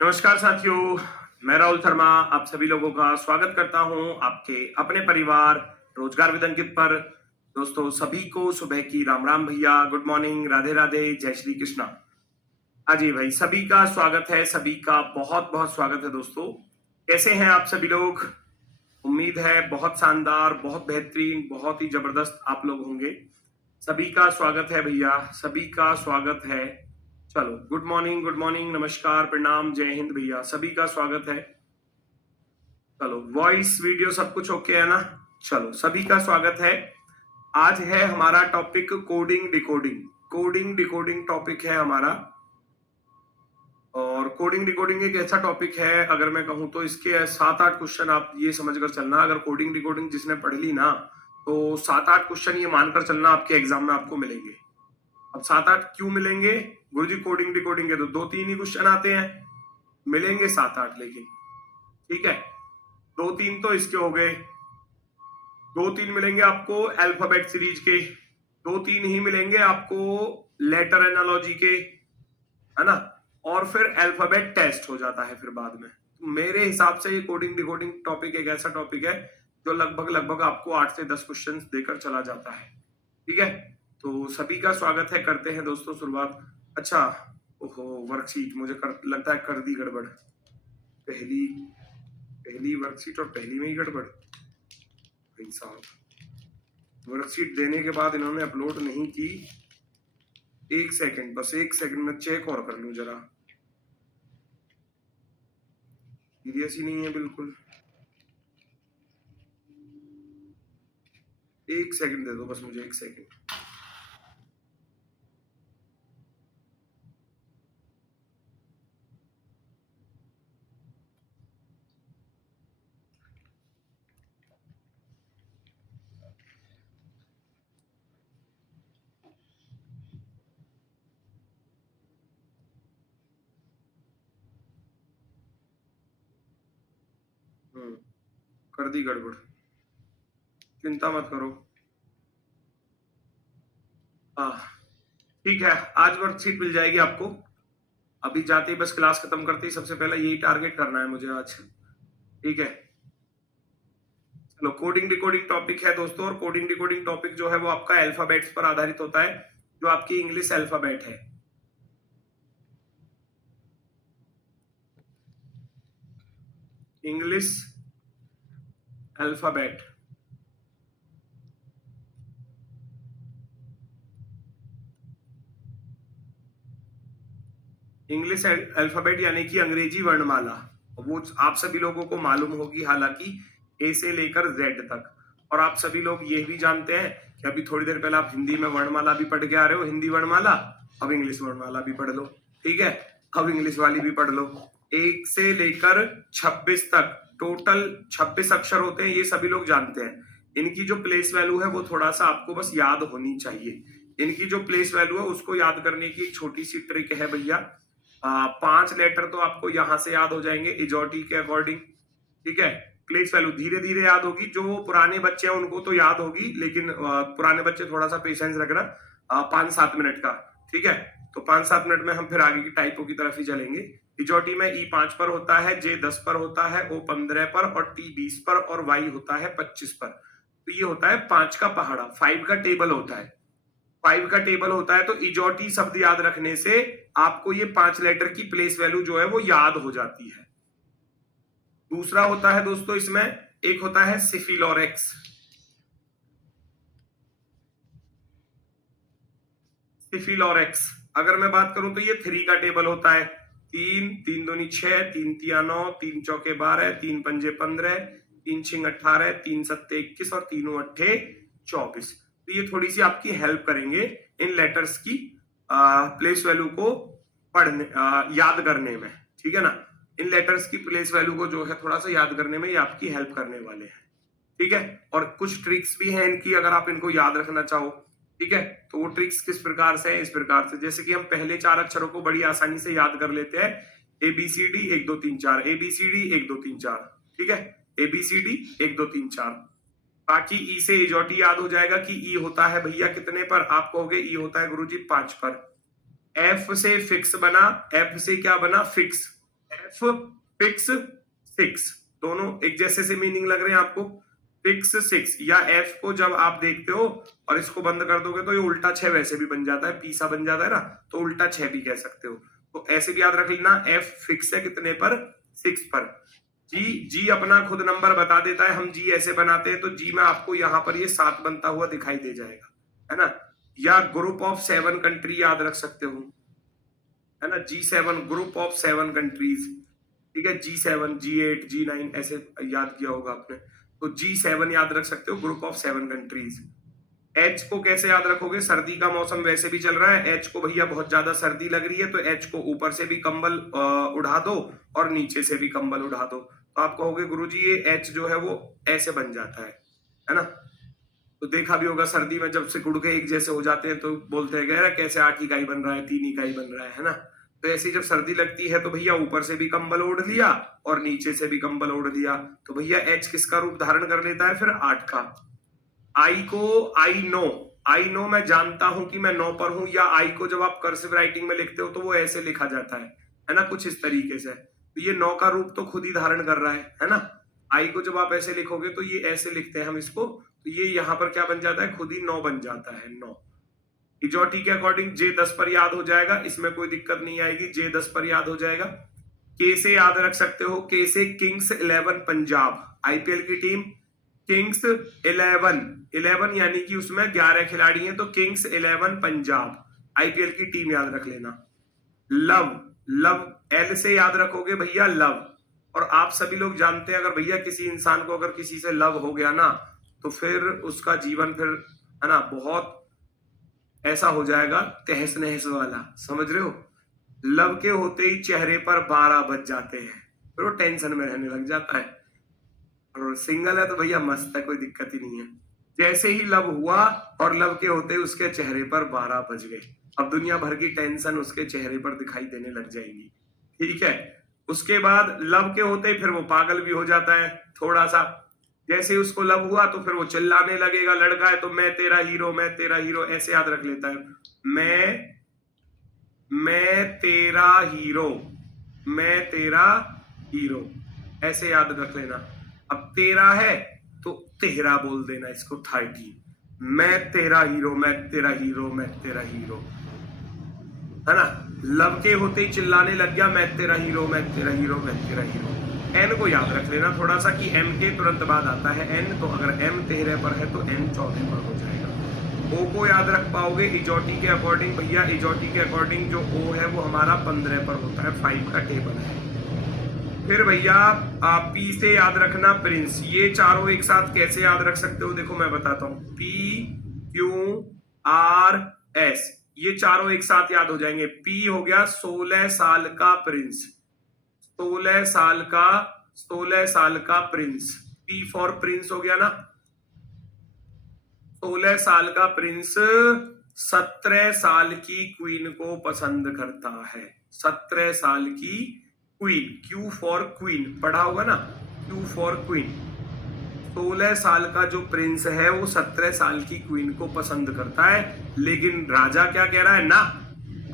नमस्कार साथियों, मैं राहुल शर्मा आप सभी लोगों का स्वागत करता हूं आपके अपने परिवार रोजगार विद अंकित पर। दोस्तों सभी को सुबह की राम राम भैया, गुड मॉर्निंग, राधे राधे, जय श्री कृष्णा। हाँ जी भाई, सभी का स्वागत है, सभी का बहुत बहुत स्वागत है। दोस्तों कैसे हैं आप सभी लोग? उम्मीद है बहुत शानदार, बहुत बेहतरीन, बहुत ही जबरदस्त आप लोग होंगे। सभी का स्वागत है भैया, सभी का स्वागत है। चलो, गुड मॉर्निंग, नमस्कार, प्रणाम, जय हिंद भैया, सभी का स्वागत है। चलो, वॉइस वीडियो सब कुछ ओके है ना? चलो, सभी का स्वागत है। आज है हमारा topic coding decoding. Coding decoding topic है हमारा। और कोडिंग डिकोडिंग एक ऐसा टॉपिक है, अगर मैं कहूं तो इसके 7-8 क्वेश्चन आप ये समझकर चलना, अगर कोडिंग डिकोडिंग जिसने पढ़ ली ना तो 7-8 क्वेश्चन ये मानकर चलना आपके एग्जाम में आपको मिलेंगे। अब 7-8 क्यों मिलेंगे? गुरुजी कोडिंग डिकोडिंग के तो 2-3 ही क्वेश्चन आते हैं, मिलेंगे 7-8 लेकिन, ठीक है। 2-3 तो इसके हो गए, 2-3 मिलेंगे आपको अल्फाबेट सीरीज के, 2-3 ही मिलेंगे आपको लेटर एनालॉजी के, है ना। और फिर अल्फाबेट टेस्ट हो जाता है फिर बाद में। तो मेरे हिसाब से ये कोडिंग डिकोडिंग टॉपिक एक ऐसा टॉपिक है जो लगभग आपको 8 से 10 क्वेश्चन देकर चला जाता है, ठीक है। तो सभी का स्वागत है, करते हैं दोस्तों शुरुआत। अच्छा, ओहो, वर्कशीट मुझे लगता है कर दी गड़बड़। पहली वर्कशीट और पहली में ही गड़बड़। भाई साहब, वर्कशीट देने के बाद इन्होंने अपलोड नहीं की। एक सेकंड, बस एक सेकंड में चेक और कर लूं जरा। सीरियस ही नहीं है बिल्कुल। एक सेकंड दे दो बस मुझे, एक सेकंड। कर दी गड़बड़, चिंता मत करो। ठीक है, आज वर्कशीट मिल जाएगी आपको। अभी जाते ही बस क्लास खत्म करते ही सबसे पहले यही टारगेट करना है मुझे आज, ठीक है। चलो, कोडिंग डिकोडिंग टॉपिक है दोस्तों, और कोडिंग डिकोडिंग टॉपिक जो है वो आपका अल्फाबेट्स पर आधारित होता है, जो आपकी इंग्लिश अल्फाबेट है। इंग्लिश अल्फाबेट, इंग्लिश अल्फाबेट यानी कि अंग्रेजी वर्णमाला, वो आप सभी लोगों को मालूम होगी हालांकि, ए से लेकर जेड तक। और आप सभी लोग ये भी जानते हैं कि अभी थोड़ी देर पहले आप हिंदी में वर्णमाला भी पढ़ के आ रहे हो, हिंदी वर्णमाला। अब इंग्लिश वर्णमाला भी पढ़ लो, ठीक है। अब इंग्लिश वाली भी पढ़ लो। 1 से लेकर 26 तक टोटल 26 अक्षर होते हैं, ये सभी लोग जानते हैं। इनकी जो प्लेस वैल्यू है वो थोड़ा सा आपको बस याद होनी चाहिए। इनकी जो प्लेस वैल्यू है उसको याद करने की एक छोटी सी ट्रिक है भैया। 5 लेटर तो आपको यहां से याद हो जाएंगे इजोटी के अकॉर्डिंग, ठीक है। प्लेस वैल्यू धीरे धीरे याद होगी, जो पुराने बच्चे हैं उनको तो याद होगी, लेकिन पुराने बच्चे थोड़ा सा पेशेंस रखना, 5-7 मिनट का, ठीक है। तो 5-7 मिनट में हम फिर आगे की टाइपों की तरफ ही चलेंगे। इजोटी में ई 5 पर होता है, जे 10 पर होता है, ओ 15 पर, और टी 20 पर, और वाई होता है 25 पर। तो ये होता है 5 का पहाड़ा, 5 का टेबल होता है। 5 का टेबल होता है, तो इजोटी शब्द याद रखने से आपको ये 5 लेटर की प्लेस वैल्यू जो है वो याद हो जाती है। दूसरा होता है दोस्तों इसमें, एक होता है सिफिलोरेक्स। सिफिलोरेक्स अगर मैं बात करूं तो ये 3 का टेबल होता है। 3, 3 दूनी 6, 3 तिया 9, 3 चौके 12, 3 पंजे 15, 3 छिंग 18, 3 सत्ते 21 और 3 अट्ठे 24। तो ये थोड़ी सी आपकी हेल्प करेंगे इन लेटर्स की प्लेस वैल्यू को पढ़ने याद करने में, ठीक है ना। इन लेटर्स की प्लेस वैल्यू को जो है थोड़ा सा याद करने में ये आपकी हेल्प करने वाले हैं, ठीक है। और कुछ ट्रिक्स भी हैं इनकी, अगर आप इनको याद रखना चाहो, ठीक है। तो वो ट्रिक्स किस प्रकार से है? इस प्रकार से, जैसे कि हम पहले 4 अक्षरों को बड़ी आसानी से याद कर लेते हैं, ABCD 1 2 3 4, ABCD 1 2 3 4, ठीक है। ABCD 1 2 3 4। बाकी ई से इजोटी याद हो जाएगा कि ई होता है भैया कितने पर? आप कहोगे ई होता है गुरुजी 5 पर। एफ से फिक्स बना, एफ से क्या बना? फिक्स। एफ एफ फिक्स 6, दोनों एक जैसे से मीनिंग लग रहे हैं आपको। फिक्स 6 या एफ को जब आप देखते हो और इसको बंद कर दोगे तो ये उल्टा 6 वैसे भी बन जाता है, पीसा बन जाता है ना, तो उल्टा 6 भी कह सकते हो। तो ऐसे भी याद रख लेना, एफ फिक्स है कितने पर, 6 पर। जी अपना खुद नंबर बता देता है, हम जी ऐसे बनाते हैं तो जी में आपको यहाँ पर ये 7 बनता हुआ दिखाई दे जाएगा, है ना। या ग्रुप ऑफ 7 कंट्री याद रख सकते हो, है ना, G7 ग्रुप ऑफ 7 कंट्रीज, ठीक है, G7 G8 G9 ऐसे याद किया होगा आपने, तो G7 याद रख सकते हो, ग्रुप ऑफ 7 कंट्रीज। एच को कैसे याद रखोगे, सर्दी का मौसम वैसे भी चल रहा है, एच को भैया बहुत ज्यादा सर्दी लग रही है तो एच को ऊपर से भी कंबल उड़ा दो और नीचे से भी कंबल उड़ा दो, तो आप कहोगे गुरुजी ये एच जो है वो ऐसे बन जाता है ना। तो देखा भी होगा सर्दी में जब से गुड़ के एक जैसे हो जाते हैं तो बोलते हैं कैसे 8 इकाई बन रहा है, 3 इकाई बन रहा है ना। तो ऐसी जब सर्दी लगती है तो भैया ऊपर से भी कंबल ओढ़ लिया और नीचे से भी कंबल ओढ़ लिया, तो भैया एच किसका रूप धारण कर लेता है फिर 8 का। आई को आई नो मैं जानता हूं कि मैं 9 पर हूं, या आई को जब आप कर्सिव राइटिंग में लिखते हो तो वो ऐसे लिखा जाता है ना, कुछ इस तरीके से। तो ये 9 का रूप तो खुद ही धारण कर रहा है ना। आई को जब आप ऐसे लिखोगे तो ये ऐसे लिखते हैं हम इसको, तो ये यहाँ पर क्या बन जाता है, खुद ही 9 बन जाता है, 9। इजोटी के अकॉर्डिंग जे 10 पर याद हो जाएगा, इसमें कोई दिक्कत नहीं आएगी, जे 10 पर याद हो जाएगा। के से याद रख सकते हो, के से किंग्स 11 पंजाब, आईपीएल की टीम किंग्स 11 यानी कि उसमें 11 खिलाड़ी हैं, तो किंग्स 11 पंजाब आईपीएल की टीम याद रख लेना। लव एल से याद रखोगे भैया लव, और आप सभी लोग जानते हैं अगर भैया किसी इंसान को अगर किसी से लव हो गया ना तो फिर उसका जीवन फिर, है ना, बहुत ऐसा हो जाएगा तहस नहस वाला, समझ रहे हो। लव के होते ही चेहरे पर 12 बज जाते हैं, फिर वो टेंशन में रहने लग जाता है। और सिंगल है तो भैया मस्त है, कोई दिक्कत ही नहीं है। जैसे ही लव हुआ और लव के होते ही उसके चेहरे पर 12 बज गए, अब दुनिया भर की टेंशन उसके चेहरे पर दिखाई देने लग जाएगी, ठीक है। उसके बाद लव के होते ही फिर वो पागल भी हो जाता है थोड़ा सा, जैसे ही उसको लव हुआ तो फिर वो चिल्लाने लगेगा, लड़का है तो मैं तेरा हीरो ऐसे याद रख लेता है, मैं तेरा हीरो ऐसे याद रख लेना। अब तेरा है तो तेरा बोल देना इसको 30, मैं तेरा हीरो है ना। लव के होते ही चिल्लाने लग गया, मैं तेरा हीरो। एन को याद रख लेना थोड़ा सा कि एम के तुरंत बाद आता है एन, तो अगर एम 13 पर है तो एन 14 पर हो जाएगा। ओ को याद रख पाओगे इजोटी के अकॉर्डिंग, भैया इजोटी के अकॉर्डिंग जो ओ है वो हमारा 15 पर होता है, 5 का टेबल है। फिर भैया पी से याद रखना प्रिंस, ये चारों एक साथ कैसे याद रख सकते हो, देखो मैं बताता हूं, PQRS ये चारों एक साथ याद हो जाएंगे। पी हो गया 16 साल का प्रिंस, 16 साल का प्रिंस, पी फॉर प्रिंस हो गया ना। 16 साल का प्रिंस 17 साल की क्वीन को पसंद करता है, 17 साल की क्वीन, क्यू फॉर क्वीन पढ़ा होगा ना, क्यू फॉर क्वीन। 16 साल का जो प्रिंस है वो 17 साल की क्वीन को पसंद करता है, लेकिन राजा क्या कह रहा है ना,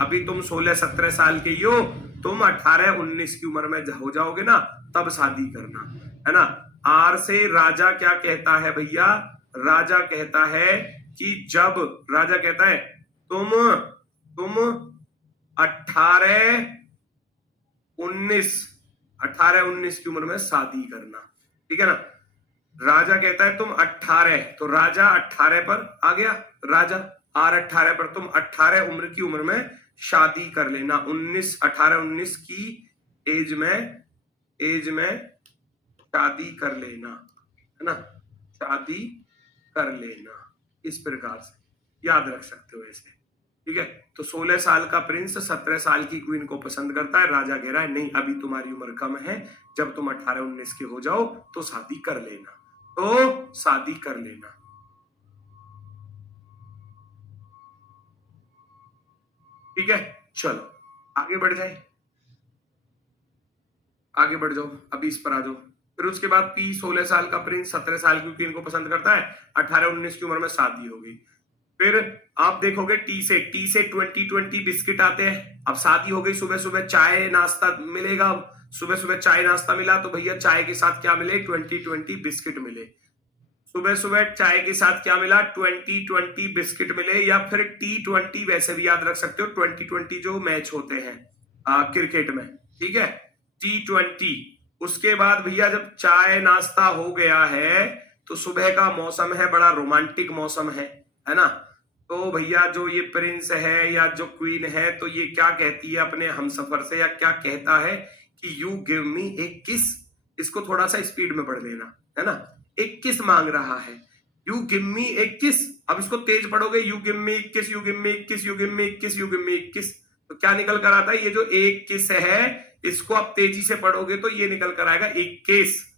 अभी तुम 16-17 साल के ही हो, तुम 18-19 की उम्र में हो जाओगे ना तब शादी करना, है ना। आर से राजा क्या कहता है भैया, राजा कहता है कि जब राजा कहता है तुम 18-19 की उम्र में शादी करना, ठीक है ना। राजा कहता है तुम 18, तो राजा 18 पर आ गया, राजा आर 18 पर, तुम 18 उम्र की उम्र में शादी कर लेना, 18-19 की एज में शादी कर लेना, है ना, शादी कर लेना, इस प्रकार से याद रख सकते हो ऐसे, ठीक है। तो 16 साल का प्रिंस 17 साल की क्वीन को पसंद करता है, राजा कह रहा है नहीं अभी तुम्हारी उम्र कम है, जब तुम 18-19 के हो जाओ तो शादी कर लेना, तो शादी कर लेना। ठीक है, चलो आगे बढ़ जाओ, अभी इस पर आ जाओ। फिर उसके बाद पी 16 साल का प्रिंस 17 साल की क्वीन को पसंद करता है, 18-19 की उम्र में शादी हो गई। फिर आप देखोगे टी से 20-20 बिस्किट आते हैं, अब शादी हो गई, सुबह सुबह चाय नाश्ता मिलेगा, सुबह सुबह चाय नाश्ता मिला तो भैया चाय के साथ क्या मिले, 20-20 बिस्किट मिले। सुबह सुबह चाय के साथ क्या मिला, 20-20 बिस्किट मिले। या फिर T20 वैसे भी याद रख सकते हो, 20-20 जो मैच होते हैं क्रिकेट में, ठीक है, T20। उसके बाद भैया जब चाय नाश्ता हो गया है तो सुबह का मौसम है, बड़ा रोमांटिक मौसम है ना। तो भैया जो ये प्रिंस है या जो क्वीन है तो ये क्या कहती है अपने हमसफर से, या क्या कहता है कि यू गिव मी ए किस। इसको थोड़ा सा स्पीड में पढ़ लेना, है ना। एक किस मांग रहा है, यू गिव मी ए किस। अब इसको तेज पढ़ोगे, यू गिव मी किस, यू गिव मी किस, यू गिव मी किस, यू गिव मी किस, तो क्या निकल कर आता है, ये जो एक किस है इसको आप तेजी से पढ़ोगे तो ये निकल कर आएगा 21।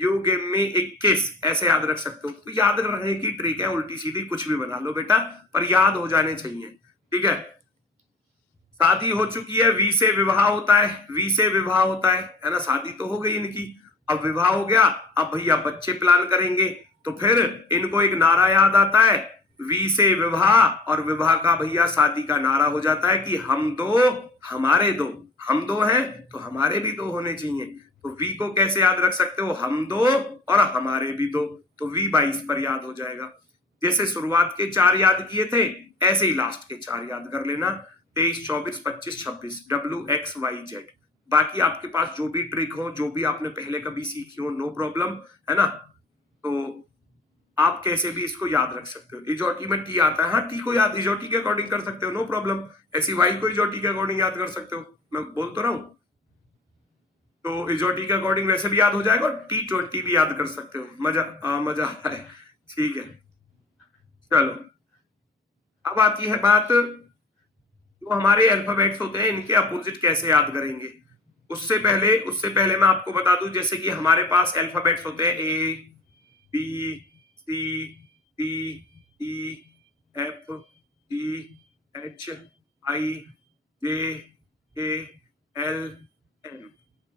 यू गिव मी 21 ऐसे याद रख सकते हो। तो याद रखने की ट्रिक है, उल्टी सीधी कुछ भी बना लो बेटा, पर याद हो जाने चाहिए, ठीक है। शादी हो चुकी है, वी से विवाह होता है, वी से विवाह होता है ना। शादी तो हो गई इनकी, अब विवाह हो गया, अब भैया बच्चे प्लान करेंगे तो फिर इनको एक नारा याद आता है, वी से विवाह, और विवाह का भैया शादी का नारा हो जाता है कि हम दो हमारे दो। हम दो हैं तो हमारे भी दो होने चाहिए। तो वी को कैसे याद रख सकते हो, हम दो और हमारे भी दो, तो वी 22 पर याद हो जाएगा। जैसे शुरुआत के 4 याद किए थे ऐसे ही लास्ट के 4 याद कर लेना, 23, 24, 25, 26, WXYZ। बाकी आपके पास जो भी ट्रिक हो, जो भी आपने पहले कभी सीखी हो, नो प्रॉब्लम, है ना। तो आप कैसे भी इसको याद रख सकते हो। इजोटी में टी आता है, हाँ टी को याद इजोटी के अकॉर्डिंग कर सकते हो, नो प्रॉब्लम। ऐसी वाई को इजोटी के अकॉर्डिंग याद कर सकते हो, मैं बोल तो रहा हूं। तो इजोटी के अकॉर्डिंग वैसे भी याद हो जाएगा, और T20 भी याद कर सकते हो। मजा आ रहा है, ठीक है। चलो अब आती है बात, जो हमारे अल्फाबेट्स होते हैं इनके अपोजिट कैसे याद करेंगे। उससे पहले मैं आपको बता दूं, जैसे कि हमारे पास अल्फाबेट्स होते हैं ABCDEFGHIJKLM,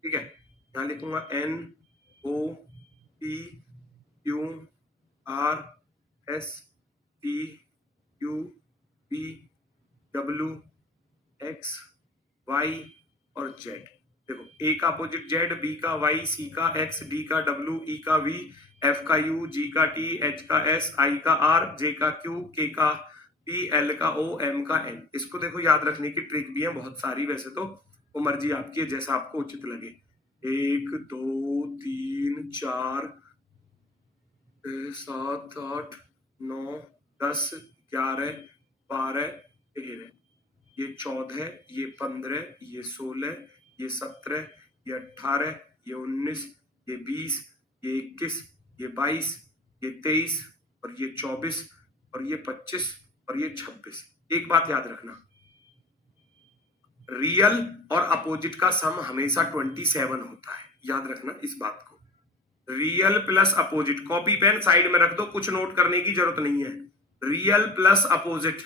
ठीक है। यहां लिखूंगा NOPQRSTUVWXY और जेड। देखो ए का अपोजिट जेड, बी का वाई, सी का एक्स, डी का डब्ल्यू, ई का वी, एफ का यू, जी का टी, एच का एस, आई का आर, जे का क्यू, के का पी, एल का ओ, एम का एन। इसको देखो याद रखने की ट्रिक भी है बहुत सारी, वैसे तो वो मर्जी आपकी है, जैसा आपको उचित लगे। 1 2 3 4 7 8 9 10 11 12 13, ये 14, ये 15, ये 16, ये 17, ये 18, ये 19, ये 20, ये 21, ये 22, ये 23 और ये 24 और ये 25 और ये 26। एक बात याद रखना, रियल और अपोजिट का सम हमेशा 27 होता है, याद रखना इस बात को। Real plus opposite, copy pen side में रख दो, कुछ नोट करने की जरूरत नहीं है। रियल प्लस अपोजिट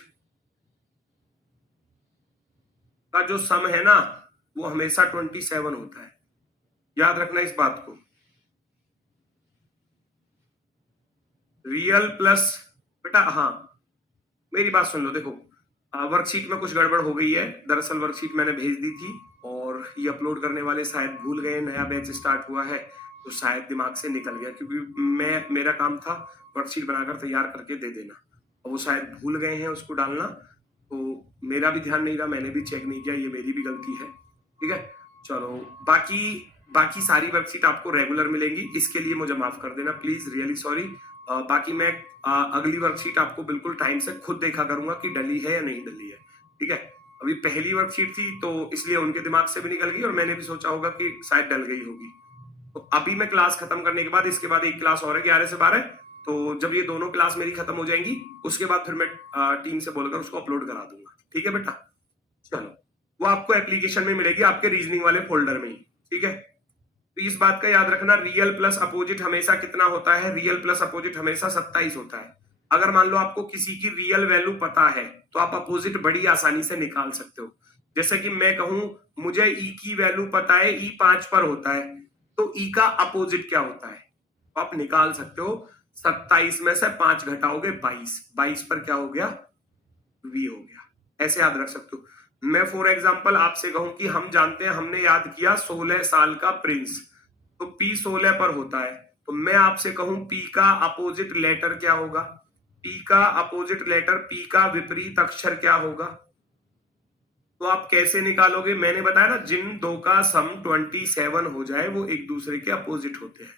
का जो सम है ना वो हमेशा 27 होता है, याद रखना इस बात को। रियल प्लस, बेटा हाँ मेरी बात सुन लो, देखो वर्कशीट में कुछ गड़बड़ हो गई है। दरअसल वर्कशीट मैंने भेज दी थी और ये अपलोड करने वाले शायद भूल गए, नया बैच स्टार्ट हुआ है तो शायद दिमाग से निकल गया, क्योंकि मेरा काम था वर्कशीट बनाकर तैयार करके दे देना, और वो शायद भूल गए हैं उसको डालना, तो मेरा भी ध्यान नहीं रहा, मैंने भी चेक नहीं किया, ये मेरी भी गलती है, ठीक है। चलो बाकी सारी वर्कशीट आपको रेगुलर मिलेंगी, इसके लिए मुझे माफ कर देना प्लीज, रियली सॉरी। बाकी मैं अगली वर्कशीट आपको बिल्कुल टाइम से खुद देखा करूंगा कि डली है या नहीं डली है, ठीक है। अभी पहली वर्कशीट थी तो इसलिए उनके दिमाग से भी निकल गई और मैंने भी सोचा होगा कि शायद डल गई होगी। तो अभी मैं क्लास खत्म करने के बाद, इसके बाद एक क्लास और है 11 से 12, तो जब ये दोनों क्लास मेरी खत्म हो जाएंगी उसके बाद फिर मैं टीम से बोलकर उसको अपलोड करा दूंगा, ठीक है बेटा। चलो वो आपको एप्लीकेशन में मिलेगी आपके रीजनिंग वाले फोल्डर में ही, ठीक है। तो इस बात का याद रखना, रियल प्लस अपोजिट हमेशा कितना होता है, रियल प्लस अपोजिट हमेशा 27 होता है। अगर मान लो आपको किसी की रियल वैल्यू पता है तो आप अपोजिट बड़ी आसानी से निकाल सकते हो। जैसे कि मैं कहूं मुझे ई की वैल्यू पता है, ई 5 पर होता है, तो ई का अपोजिट क्या होता है तो आप निकाल सकते हो। 27 में से 5 घटाओगे 22, 22 पर क्या हो गया, वी हो गया, ऐसे याद रख सकते हो। मैं फॉर एग्जाम्पल आपसे कहूं कि हम जानते हैं, हमने याद किया 16 साल का प्रिंस, तो पी 16 पर होता है। तो मैं आपसे कहूं पी का अपोजिट लेटर क्या होगा, पी का अपोजिट लेटर, पी का विपरीत अक्षर क्या होगा, तो आप कैसे निकालोगे? मैंने बताया ना, जिन दो का सम 27 हो जाए वो एक दूसरे के अपोजिट होते हैं।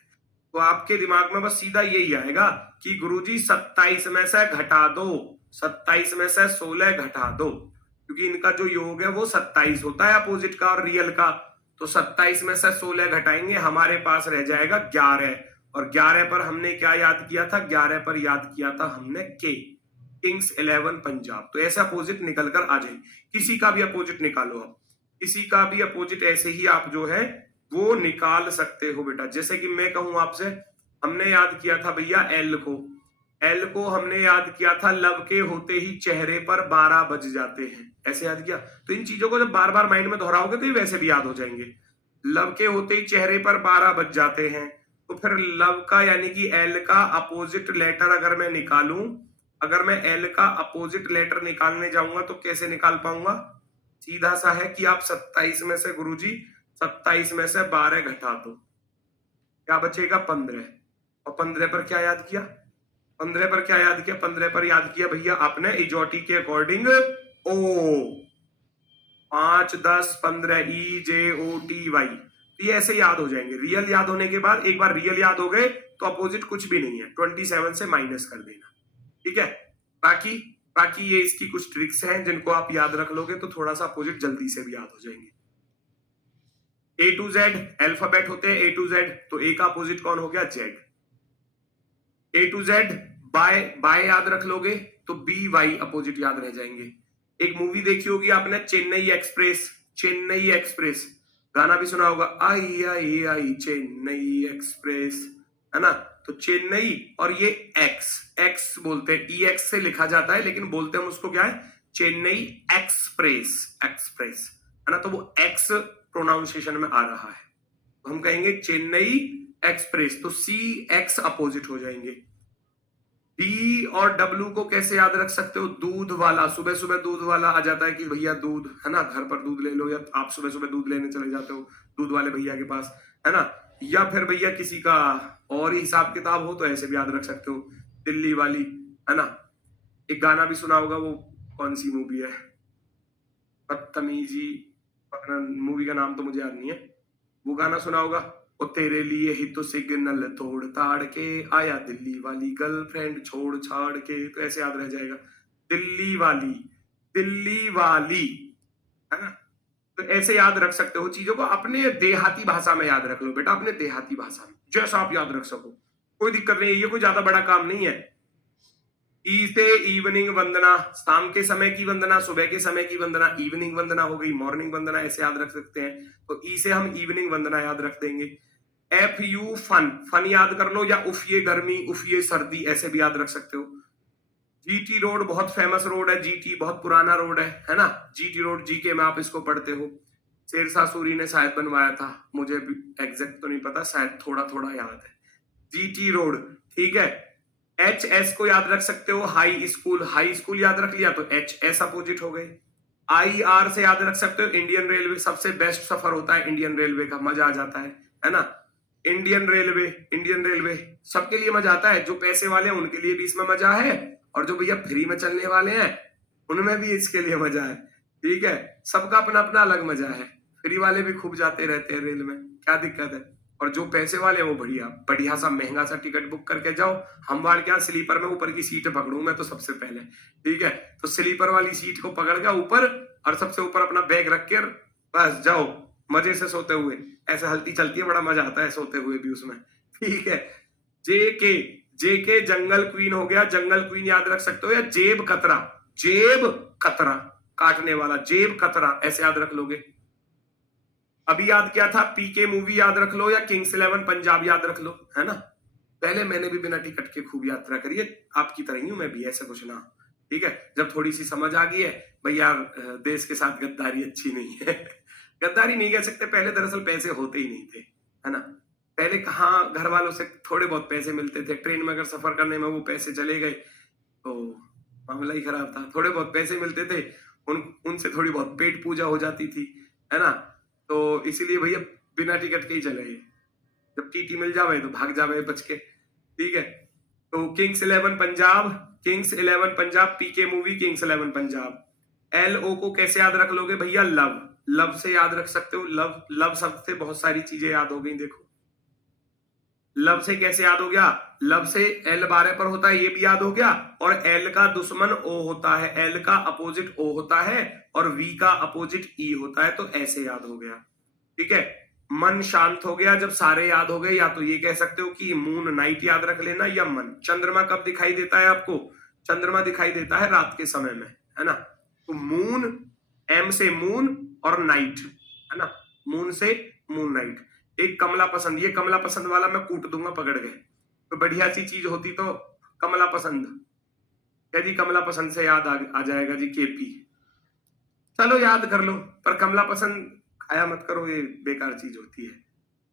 तो आपके दिमाग में बस सीधा यही आएगा कि गुरुजी 27 में से घटा दो, 27 में से 16 घटा दो, क्योंकि इनका जो योग है वो 27 होता है अपोजिट का और रियल का। तो 27 में से 16 घटाएंगे, हमारे पास रह जाएगा 11, और 11 पर हमने क्या याद किया था? 11 पर याद किया था हमने के, किंग्स 11 पंजाब। तो ऐसे अपोजिट निकल कर आ जाए, किसी का भी अपोजिट निकालो आप, किसी का भी अपोजिट ऐसे ही आप जो है वो निकाल सकते हो बेटा। जैसे कि मैं कहूं आपसे, हमने याद किया था भैया एल को, एल को हमने याद किया था लव के होते ही चेहरे पर 12 बज जाते हैं, ऐसे याद किया। तो इन चीजों को जब बार बार माइंड में दोहराओगे तो ये वैसे भी याद हो जाएंगे। लव के होते ही चेहरे पर 12 बज जाते हैं, तो फिर लव का यानी कि एल का अपोजिट लेटर अगर मैं निकालूं, अगर मैं एल का अपोजिट लेटर निकालने जाऊंगा तो कैसे निकाल पाऊंगा? सीधा सा है कि आप 27 में से गुरुजी 27 में से 12 घटा दो, क्या बचेगा? 15। और 15 पर क्या याद किया? 15 पर क्या याद किया? 15 पर याद किया भैया आपने इजोटी के अकॉर्डिंग ओ, 5 10 15 EJOTY। ये ऐसे याद हो जाएंगे। रियल याद होने के बाद, एक बार रियल याद हो गए तो अपोजिट कुछ भी नहीं है, 27 से माइनस कर देना, ठीक है। बाकी बाकी ये इसकी कुछ ट्रिक्स हैं जिनको आप याद रख लोगे तो थोड़ा सा अपोजिट जल्दी से भी याद हो जाएंगे। A to Z अल्फाबेट होते हैं, A to Z, तो A का अपोजिट कौन हो गया? Z। A to Z bye bye याद रख लोगे तो BY अपोजिट याद रह जाएंगे। एक मूवी देखी होगी आपने, चेन्नई एक्सप्रेस, चेन्नई एक्सप्रेस, गाना भी सुना होगा, आई आई आई चेन्नई एक्सप्रेस, है ना। तो चेन्नई और ये एक्स, एक्स बोलते हैं, EX से लिखा जाता है लेकिन बोलते हैं हम उसको क्या है? चेन्नई एक्सप्रेस, एक्सप्रेस, है ना। तो वो एक्स प्रोनाउंसिएशन में आ रहा है, तो हम कहेंगे चेन्नई एक्सप्रेस, तो CX अपोजिट हो जाएंगे। D और W को कैसे याद रख सकते हो? दूध वाला, सुबह सुबह दूध वाला आ जाता है कि भैया दूध, है ना, घर पर दूध ले लो, या आप सुबह सुबह दूध लेने चले जाते हो दूध वाले भैया के पास, है ना। या फिर भैया किसी का और ही हिसाब किताब हो तो ऐसे भी याद रख सकते हो, दिल्ली वाली, है ना। एक गाना भी सुना होगा, वो कौन सी मूवी है, बदतमीजी, मूवी का नाम तो मुझे याद नहीं है, वो गाना सुना होगा, वो तेरे लिए ही तो सिग्नल तोड़ ताड़ के आया दिल्ली वाली गर्लफ्रेंड छोड़ छाड़ के, तो ऐसे याद रह जाएगा, दिल्ली वाली, दिल्ली वाली, है ना। तो ऐसे याद रख सकते हो चीजों को, अपने देहाती भाषा में याद रख लो बेटा, अपने देहाती भाषा में जैसा आप याद रख सको, कोई दिक्कत नहीं है, ये कोई ज्यादा बड़ा काम नहीं है। ई से इवनिंग वंदना, शाम के समय की वंदना, सुबह के समय की वंदना, इवनिंग वंदना हो गई, मॉर्निंग वंदना, ऐसे याद रख सकते हैं। तो ई से हम इवनिंग वंदना याद रख देंगे। FU फन, फन याद कर लो, या उफ ये गर्मी, उफ ये सर्दी, ऐसे भी याद रख सकते हो। GT रोड बहुत फेमस रोड है, GT बहुत पुराना रोड है ना। GT रोड GK में आप इसको पढ़ते हो, शेरशाह सूरी ने शायद बनवाया था, मुझे एग्जैक्ट तो नहीं पता, शायद थोड़ा थोड़ा याद है। GT रोड, ठीक है। HS को याद रख सकते हो, हाई स्कूल, हाई स्कूल याद रख लिया तो HS अपोजिट हो गए। IR से याद रख सकते हो इंडियन रेलवे, सबसे बेस्ट सफर होता है इंडियन रेलवे का, मजा आ जाता है ना। इंडियन रेलवे, इंडियन रेलवे सबके लिए मजा आता है, जो पैसे वाले हैं उनके लिए भी इसमें मजा है, और जो भैया फ्री में चलने वाले हैं उनमें भी इसके लिए मजा है, ठीक है। सबका अपना अपना अलग मजा है, फ्री वाले भी खूब जाते रहते हैं रेल में, क्या दिक्कत है। और जो पैसे वाले हैं वो बढ़िया बढ़िया सा महंगा सा टिकट बुक करके जाओ। हम वाले क्या, स्लीपर में ऊपर की सीट पकड़ू मैं तो सबसे पहले, ठीक है। तो स्लीपर वाली सीट को पकड़ के ऊपर, और सबसे ऊपर अपना बैग रख कर बस जाओ मजे से सोते हुए, ऐसे हल्की चलती है, बड़ा मजा आता है सोते हुए भी उसमें, ठीक है। JK, JK जंगल क्वीन हो गया, जंगल क्वीन याद रख सकते हो, या जेब कतरा, जेब कतरा काटने वाला, जेब कतरा ऐसे याद रख लोगे। अभी याद किया था, PK मूवी याद रख लो, या किंग्स 11 पंजाब याद रख लो, है ना। पहले मैंने भी बिना टिकट के खूब यात्रा करी है, आपकी तरह ही हूं मैं भी, ऐसा कुछ ना, ठीक है। जब थोड़ी सी समझ आ गई है भाई यार देश के साथ गद्दारी अच्छी नहीं है गद्दारी नहीं कह सकते, पहले दरअसल पैसे होते ही नहीं थे, है ना। पहले कहाँ घर वालों से थोड़े बहुत पैसे मिलते थे, ट्रेन में अगर सफर करने में वो पैसे चले गए तो मामला ही खराब था, थोड़े बहुत पैसे मिलते थे, उनसे थोड़ी बहुत पेट पूजा हो जाती थी, है ना। तो इसीलिए भैया बिना टिकट के ही चले गए, जब टीटी मिल जावे तो भाग जावे बच के, ठीक है। तो किंग्स 11 पंजाब पीके मूवी किंग्स 11 पंजाब। LO को कैसे याद रख लोगे भैया? लव, लव से याद रख सकते हो। लव, लव शब्द से बहुत सारी चीजें याद हो गई। देखो लव से कैसे याद हो गया? लव से L 12 पर होता है, ये भी याद हो गया। और L का दुश्मन O होता है, L का अपोजिट O होता है, और V का अपोजिट E होता है, तो ऐसे याद हो गया, ठीक है। मन शांत हो गया, जब सारे याद हो गए, या तो ये कह सकते हो कि मून नाइट याद रख लेना, या मन। चंद्रमा कब दिखाई देता है आपको? चंद्रमा दिखाई देता है रात के समय में, है ना। तो मून, M से मून और नाइट, है ना, मून से मून नाइट। एक कमला पसंद, ये कमला पसंद वाला मैं कूट दूंगा, पकड़ गए तो बढ़िया सी चीज होती तो कमला पसंद, यदि कमला पसंद से याद आ जाएगा जी KP। चलो याद कर लो, पर कमला पसंद खाया मत करो, ये बेकार चीज होती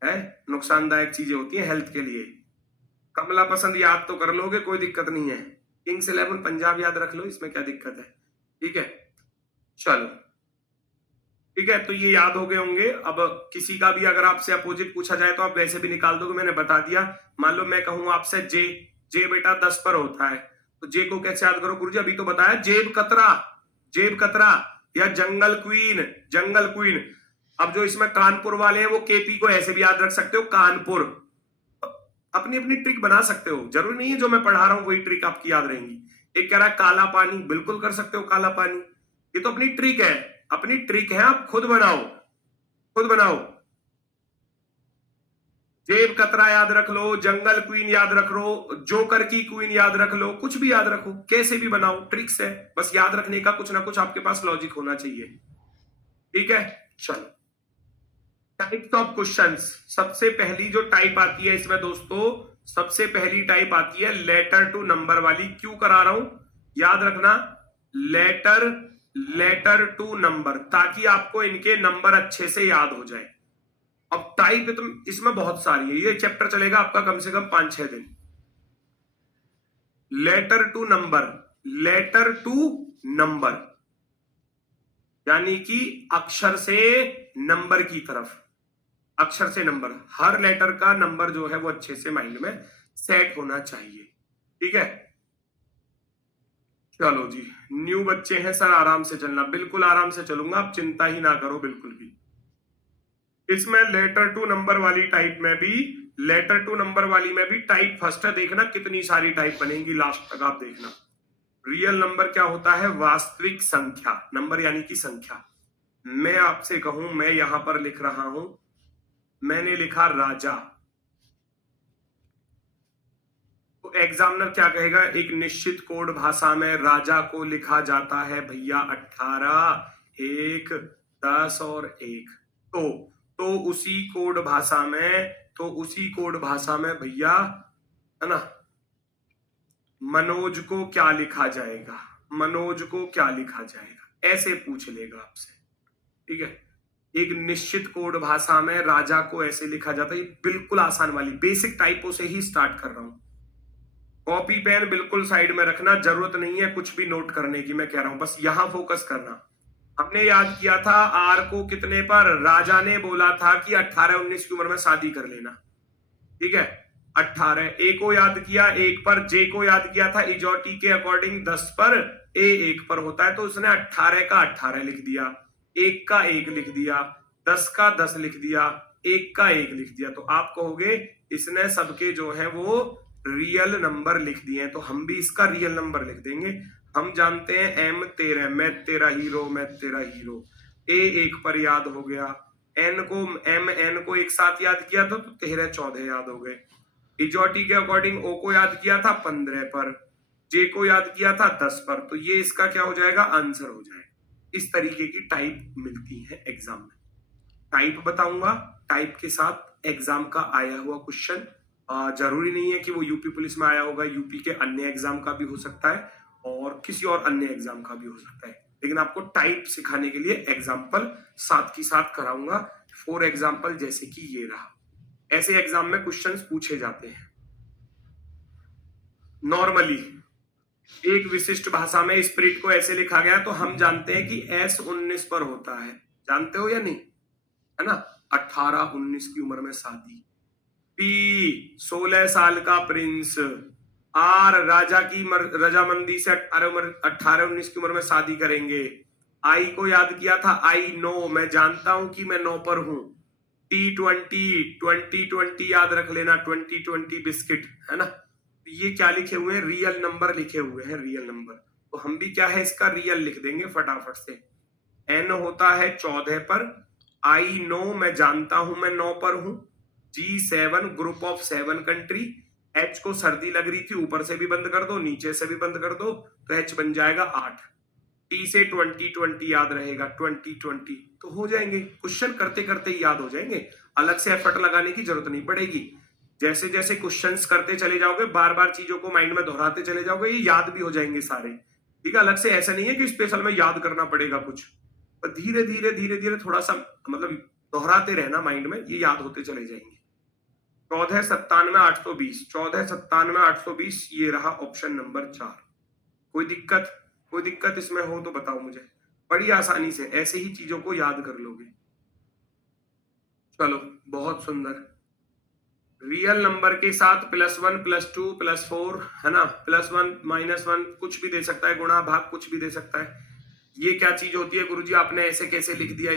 है, नुकसानदायक चीजें होती है हेल्थ के लिए। कमला पसंद याद तो कर लोगे, कोई दिक्कत नहीं है। किंग्स 11 पंजाब याद रख लो, इसमें क्या दिक्कत है, ठीक है। चलो ठीक है, तो ये याद हो गए होंगे। अब किसी का भी अगर आपसे अपोजिट पूछा जाए तो आप वैसे भी निकाल दोगे, मैंने बता दिया। मान लो मैं कहूं आपसे जे बेटा 10 पर होता है, तो जे को कैसे याद करो गुरुजी? अभी तो बताया, जेब कतरा या जंगल क्वीन। अब जो इसमें कानपुर वाले हैं वो KP को ऐसे भी याद रख सकते हो, कानपुर। अपनी अपनी ट्रिक बना सकते हो, जरूरी नहीं है जो मैं पढ़ा रहा हूं वही ट्रिक आपकी याद रहेंगी। एक कह रहा है काला पानी, बिल्कुल कर सकते हो काला पानी, ये तो अपनी ट्रिक है, आप खुद बनाओ। जेब कतरा याद रख लो, जंगल क्वीन याद रख लो, जोकर की क्वीन याद रख लो, कुछ भी याद रखो, कैसे भी बनाओ, ट्रिक्स है। बस याद रखने का कुछ ना कुछ आपके पास लॉजिक होना चाहिए, ठीक है। चलो टाइप्स ऑफ क्वेश्चंस, सबसे पहली जो टाइप आती है इसमें दोस्तों, सबसे पहली टाइप आती है लेटर टू नंबर वाली। क्यों करा रहा हूं याद रखना, लेटर टू नंबर, ताकि आपको इनके नंबर अच्छे से याद हो जाए। अब टाइप तो इसमें बहुत सारी है, ये चैप्टर चलेगा आपका कम से कम 5-6 दिन। लेटर टू नंबर यानी कि अक्षर से नंबर की तरफ, अक्षर से नंबर, हर लेटर का नंबर जो है वो अच्छे से माइंड में सेट होना चाहिए, ठीक है। चलो जी, न्यू बच्चे हैं सर, आराम से चलना, बिल्कुल आराम से चलूंगा, आप चिंता ही ना करो बिल्कुल भी। इसमें लेटर टू नंबर वाली टाइप फर्स्ट है, देखना कितनी सारी टाइप बनेंगी, लास्ट तक आप देखना। रियल नंबर क्या होता है? वास्तविक संख्या, नंबर यानी कि संख्या। मैं आपसे कहूं, मैं यहां पर लिख रहा हूं, मैंने लिखा राजा, तो एग्जामिनर क्या कहेगा? एक निश्चित कोड भाषा में राजा को लिखा जाता है भैया 18, 1, 10 और 1। तो उसी कोड भाषा में भैया, है ना, मनोज को क्या लिखा जाएगा? ऐसे पूछ लेगा आपसे, ठीक है। एक निश्चित कोड भाषा में राजा को ऐसे लिखा जाता है, बिल्कुल आसान वाली बेसिक टाइपों से ही स्टार्ट कर रहा हूं। कॉपी पेन बिल्कुल साइड में रखना, जरूरत नहीं है कुछ भी नोट करने की, मैं कह रहा हूं बस यहां फोकस करना। हमने याद किया था आर को कितने पर? राजा ने बोला था कि 18-19 की उम्र में शादी कर लेना, ठीक है। 18 ए को याद किया 1 पर, जे को याद किया था इजोटी के अकॉर्डिंग 10 पर, ए 1 पर होता है, तो उसने 18 का 18 लिख दिया, 1 का 1 लिख दिया, 10 का 10 लिख दिया, 1 का 1 लिख दिया। तो आप कहोगे इसने सबके जो है वो रियल नंबर लिख दिए हैं, तो हम भी इसका रियल नंबर लिख देंगे। हम जानते हैं M 13, मैं तेरा हीरो, ए 1 पर याद हो गया, N को एक साथ याद किया था तो 13-14 याद हो गए। इजोटी के अकॉर्डिंग O को याद किया था 15 पर, J को याद किया था 10 पर, तो ये इसका क्या हो जाएगा? आंसर हो जाएगा। इस तरीके की टाइप मिलती है एग्जाम में। टाइप बताऊंगा, टाइप के साथ एग्जाम का आया हुआ क्वेश्चन, जरूरी नहीं है कि वो यूपी पुलिस में आया होगा, यूपी के अन्य एग्जाम का भी हो सकता है और किसी और अन्य एग्जाम का भी हो सकता है, लेकिन आपको टाइप सिखाने के लिए एग्जाम्पल साथ की साथ कराऊंगा। 4 एग्जाम्पल जैसे कि ये रहा, ऐसे एग्जाम में क्वेश्चंस पूछे जाते हैं नॉर्मली। एक विशिष्ट भाषा में स्पिरिट को ऐसे लिखा गया, तो हम जानते हैं कि S 19 पर होता है, जानते हो या नहीं, है ना। 18-19 की उम्र में शादी। P 16 साल का प्रिंस। R राजा की रजामंदी से 18-19 की उम्र में शादी करेंगे। I को याद किया था, I नो, मैं जानता हूं कि मैं 9 पर हूं। T20 2020 याद रख लेना, 2020 बिस्किट, है ना। ये क्या लिखे हुए हैं, रियल नंबर लिखे हुए हैं, रियल नंबर। तो हम भी क्या है इसका रियल लिख देंगे फटाफट से। N होता है 14 पर, I नो, मैं जानता हूं मैं 9 पर हूं। G7 group of 7 country. H को सर्दी लग रही थी, ऊपर से भी बंद कर दो, नीचे से भी बंद कर दो, तो H बन जाएगा 8। T से 2020 याद रहेगा, 2020 तो हो जाएंगे। क्वेश्चन करते करते ही याद हो जाएंगे, अलग से एफर्ट लगाने की जरूरत नहीं पड़ेगी। जैसे जैसे क्वेश्चंस करते चले जाओगे, बार बार चीजों को माइंड में दोहराते चले जाओगे, ये याद भी हो जाएंगे सारे। ठीक है, अलग से ऐसा नहीं है कि स्पेशल में याद करना पड़ेगा कुछ, पर धीरे धीरे धीरे धीरे थोड़ा सा मतलब दोहराते रहना माइंड में, ये याद होते चले जाएंगे। 1497-820, 1497-820, ये रहा ऑप्शन नंबर 4। कोई दिक्कत इसमें हो तो बताओ मुझे, बड़ी आसानी से ऐसे ही चीजों को याद कर लोगे। चलो बहुत सुंदर। रियल नंबर के साथ +1 +2 +4, है ना, +1 -1 कुछ भी दे सकता है, गुणा भाग कुछ भी दे सकता है। ये क्या चीज होती है गुरुजी, आपने ऐसे कैसे लिख दिया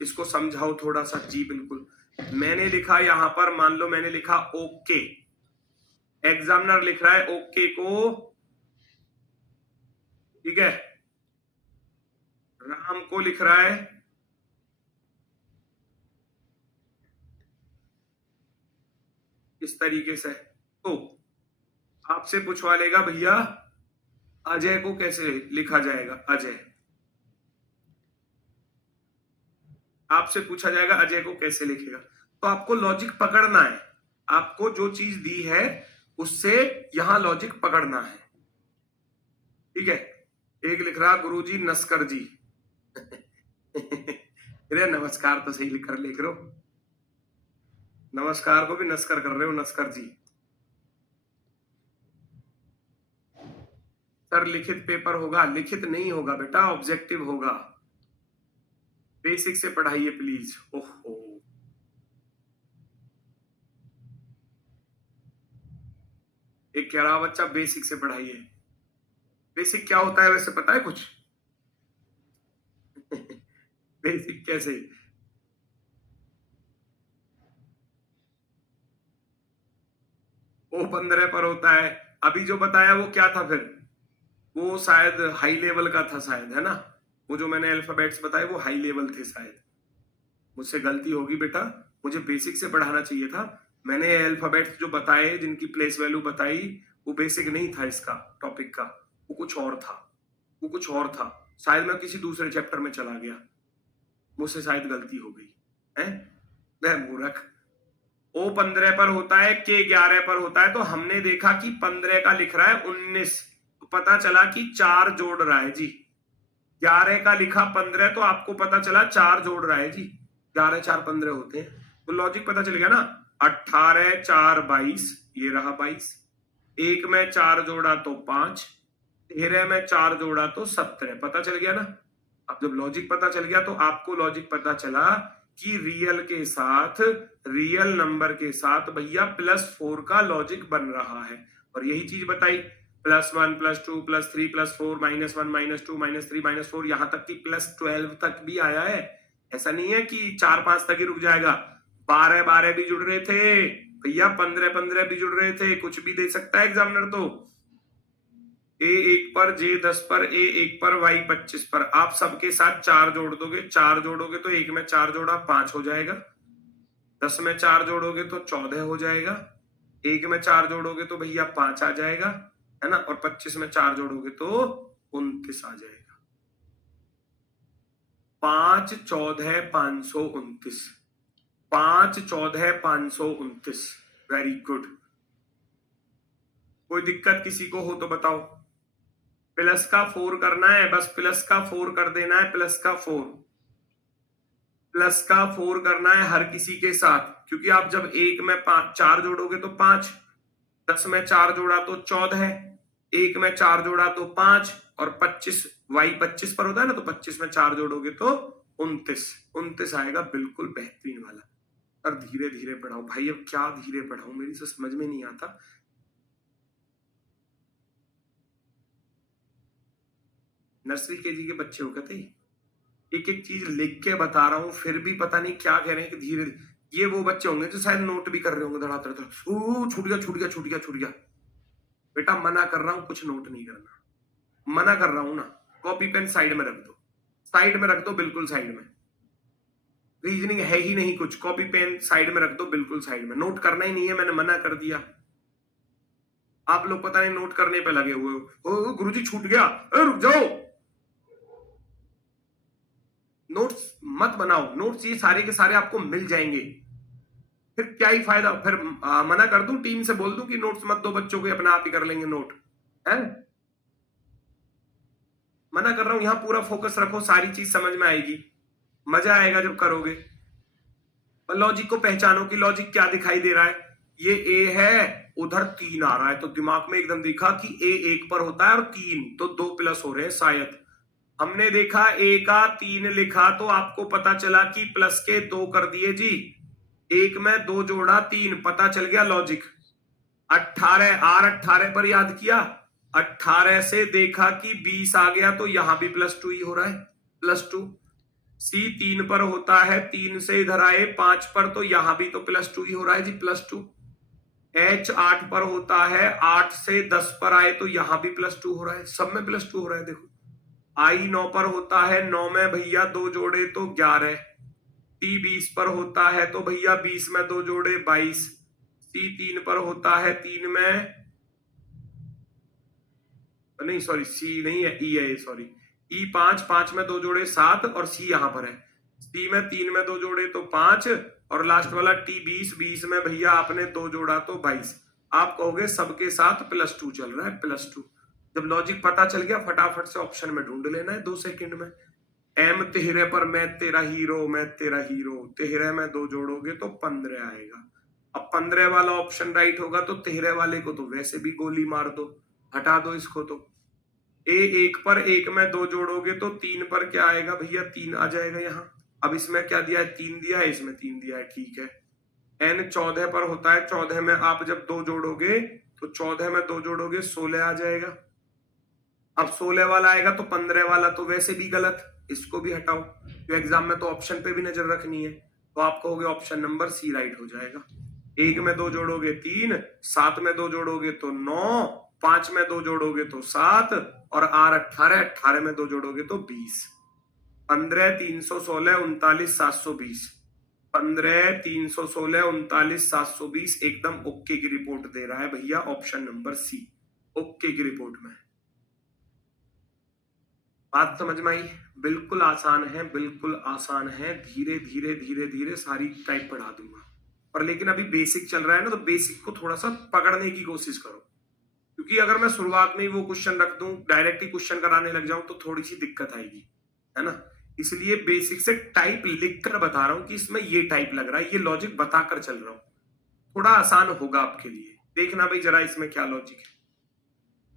इसको समझाओ थोड़ा सा। जी बिल्कुल, मैंने लिखा यहां पर, मान लो मैंने लिखा ओके, एग्जामिनर लिख रहा है ओके को, ठीक है, राम को लिख रहा है इस तरीके से, तो आपसे पूछवा लेगा भैया अजय को कैसे लिखा जाएगा, अजय, आपसे पूछा जाएगा अजय को कैसे लिखेगा, तो आपको लॉजिक पकड़ना है, आपको जो चीज दी है उससे यहां लॉजिक पकड़ना है, ठीक है। एक लिख रहा गुरुजी नस्कर जी अरे नमस्कार तो सही लिख रहे हो, नमस्कार को भी नस्कर कर रहे हो, नस्कर जी। सर लिखित पेपर होगा, लिखित नहीं होगा बेटा, ऑब्जेक्टिव होगा, बेसिक से पढ़ाइए प्लीज। ओहो, एक कह रहा बच्चा बेसिक से पढ़ाइए, बेसिक क्या होता है वैसे पता है कुछ बेसिक कैसे, वो 15 पर होता है। अभी जो बताया वो क्या था फिर, वो शायद हाई लेवल का था शायद, है ना, वो जो मैंने अल्फाबेट्स बताए वो हाई लेवल थे शायद, मुझसे गलती होगी बेटा, मुझे बेसिक से पढ़ाना चाहिए था। मैंने अल्फाबेट्स जो बताए, जिनकी प्लेस वैल्यू बताई, वो बेसिक नहीं था इसका टॉपिक का, वो कुछ और था, वो कुछ और था, शायद मैं किसी दूसरे चैप्टर में चला गया, मुझसे शायद गलती हो गई है, मैं मूर्ख। O 15 पर होता है, K 11 पर होता है, तो हमने देखा कि 15 का लिख रहा है 19, तो पता चला कि 4 जोड़ रहा है जी। 11 का लिखा 15, तो आपको पता चला 4 जोड़ रहा है जी, 11 4 15 होते हैं, तो लॉजिक पता चल गया ना। 18 4 22, ये रहा 22, एक में 4 जोड़ा तो 5, 13 में 4 जोड़ा तो 17, पता चल गया ना। अब जब लॉजिक पता चल गया तो आपको लॉजिक पता चला कि रियल नंबर के साथ भैया +4 का लॉजिक बन रहा है, और यही चीज बताई, +1 +2 +3 +4 -1 -2 -3 -4, यहां तक कि +12 तक भी आया है। ऐसा नहीं है कि 4-5 तक ही रुक जाएगा, 12-12 भी जुड़ रहे थे भैया, 15-15 भी जुड़ रहे थे, कुछ भी दे सकता है एग्जामिनर। तो A1 पर, J10 पर, A1 पर, Y25 पर, आप सबके साथ 4 जोड़ दोगे, 4 जोड़ोगे तो 1 में 4 जोड़ा 5 हो जाएगा, 10 में 4 जोड़ोगे तो 14 हो जाएगा, 1 में 4 जोड़ोगे तो भैया 5 आ जाएगा, है ना, और 25 में 4 जोड़ोगे तो 29 आ जाएगा। 5 14 529, 5 14 529, वेरी गुड। कोई दिक्कत किसी को हो तो बताओ। प्लस का 4 करना है, बस प्लस का 4 कर देना है, प्लस का 4 करना है हर किसी के साथ, क्योंकि आप जब 1 में 4 जोड़ोगे तो 5, 10 में 4 जोड़ा तो 14 है, एक में 4 जोड़ा तो 5 और 25 y 25 पर होता है ना, तो 25 में 4 जोड़ोगे तो 29 आएगा, बिल्कुल बेहतरीन वाला। और धीरे धीरे बढ़ाओ भाई, अब क्या धीरे बढ़ाऊं, मेरी से समझ में नहीं आता। नर्सरी केजी के बच्चे हो कहते, एक एक चीज लिख के बता रहा हूं फिर भी पता नहीं क्या कह रहे हैं कि धीरे। ये वो बच्चे होंगे जो शायद नोट भी कर रहे होंगे धड़ाधड़, छूट गया छूट गया छूट गया छूट गया। बेटा मना कर रहा हूं, कुछ नोट नहीं करना, मना कर रहा हूं ना। कॉपी पेन साइड में रख दो, साइड में रख दो, बिल्कुल साइड में। रीजनिंग है ही नहीं कुछ, कॉपी पेन साइड में रख दो, बिल्कुल साइड में। नोट करना ही नहीं है, मैंने मना कर दिया। आप लोग पता नहीं नोट करने पे लगे हुए हो। गुरुजी छूट गया, रुक जाओ। नोट्स मत बनाओ, नोट्स ये सारे के सारे आपको मिल जाएंगे, फिर क्या ही फायदा। फिर मना कर दूं, टीम से बोल दूं कि नोट्स मत दो बच्चों को, अपने आप ही कर लेंगे नोट, है। मना कर रहा हूं, यहां पूरा फोकस रखो, सारी चीज समझ में आएगी, मजा आएगा जब करोगे। लॉजिक को पहचानो कि लॉजिक क्या दिखाई दे रहा है। ये ए है, उधर 3 आ रहा है, तो दिमाग में एकदम देखा कि ए 1 पर होता है और 3 तो 2 प्लस हो रहे हैं शायद। हमने देखा ए का 3 लिखा तो आपको पता चला कि प्लस के 2 कर दिए जी। 1 में 2 जोड़ा 3, पता चल गया लॉजिक। 18 आर 18 पर याद किया, 18 से देखा कि 20 आ गया तो यहां भी +2 ही हो रहा है, +2। सी 3 पर होता है, 3 से इधर आए 5 पर तो यहां भी तो +2 ही हो रहा है जी, +2। एच 8 पर होता है, 8 से 10 पर आए तो यहां भी +2 हो रहा है, सब में +2 हो रहा है। देखो आई 9 पर होता है, 9 में भैया 2 जोड़े तो 11। टी 20 पर होता है तो भैया 20 में 2 जोड़े 22। सी 3 पर होता है, 3 में नहीं सॉरी सी नहीं है, ई है, सॉरी ई 5, 5 में 2 जोड़े 7 और सी यहां पर है। सी में 3 में 2 जोड़े तो 5 और लास्ट वाला टी 20, 20 में भैया आपने 2 जोड़ा तो 22। आप कहोगे सबके साथ +2 चल रहा है, +2। जब लॉजिक पता चल गया फटाफट से ऑप्शन में ढूंढ लेना है 2 सेकंड में। एम 13 पर मैं तेरा हीरो, मैं तेरा हीरो, 13 में 2 जोड़ोगे तो 15 आएगा। अब 15 वाला ऑप्शन राइट होगा तो 13 वाले को तो वैसे भी गोली मार दो, हटा दो इसको। तो ए 1 पर 1 में 2 जोड़ोगे तो 3 पर क्या आएगा भैया, 3 आ जाएगा यहाँ। अब इसमें क्या दिया है, 3 दिया है, इसमें 3 दिया है, ठीक है। एन 14 पर होता है, 14 में आप जब 2 जोड़ोगे तो 14 में 2 जोड़ोगे 16 आ जाएगा। अब 16 वाला आएगा तो 15 वाला तो वैसे भी गलत, इसको भी हटाओ। तो एग्जाम में तो ऑप्शन पे भी नजर रखनी है, तो आप कहोगे ऑप्शन नंबर सी राइट हो जाएगा। 1 में 2 जोड़ोगे 3, 7 में 2 जोड़ोगे तो 9, 5 में 2 जोड़ोगे तो 7 और आर 18, 18 में 2 जोड़ोगे तो 20। 15 316 39 720, 15 316 39 720 एकदम ओके की रिपोर्ट दे रहा है भैया, ऑप्शन नंबर सी ओके की रिपोर्ट में। बात समझ में आई? बिल्कुल आसान है, बिल्कुल आसान है, धीरे धीरे धीरे धीरे सारी टाइप पढ़ा दूंगा। और लेकिन अभी बेसिक चल रहा है ना, तो बेसिक को थोड़ा सा पकड़ने की कोशिश करो, क्योंकि अगर मैं शुरुआत में ही वो क्वेश्चन रख दूं, डायरेक्ट ही क्वेश्चन कराने लग जाऊं तो थोड़ी सी दिक्कत आएगी, है ना। इसलिए बेसिक से टाइप लिख कर बता रहा हूं कि इसमें ये टाइप लग रहा है, ये लॉजिक बताकर चल रहा हूं, थोड़ा आसान होगा आपके लिए। देखना भाई जरा इसमें क्या लॉजिक है,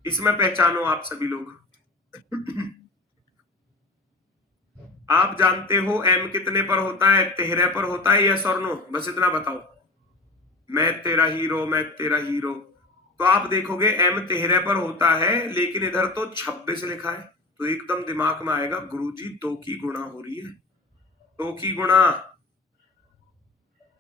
इसमें पहचानो आप सभी लोग। आप जानते हो एम कितने पर होता है, 13 पर होता है, यस और नो, बस इतना बताओ। मैं तेरा हीरो, मैं तेरा हीरो। तो आप देखोगे एम 13 पर होता है, लेकिन इधर तो 26 लिखा है, तो एकदम दिमाग में आएगा गुरुजी 2 की गुणा हो रही है, 2 की गुणा।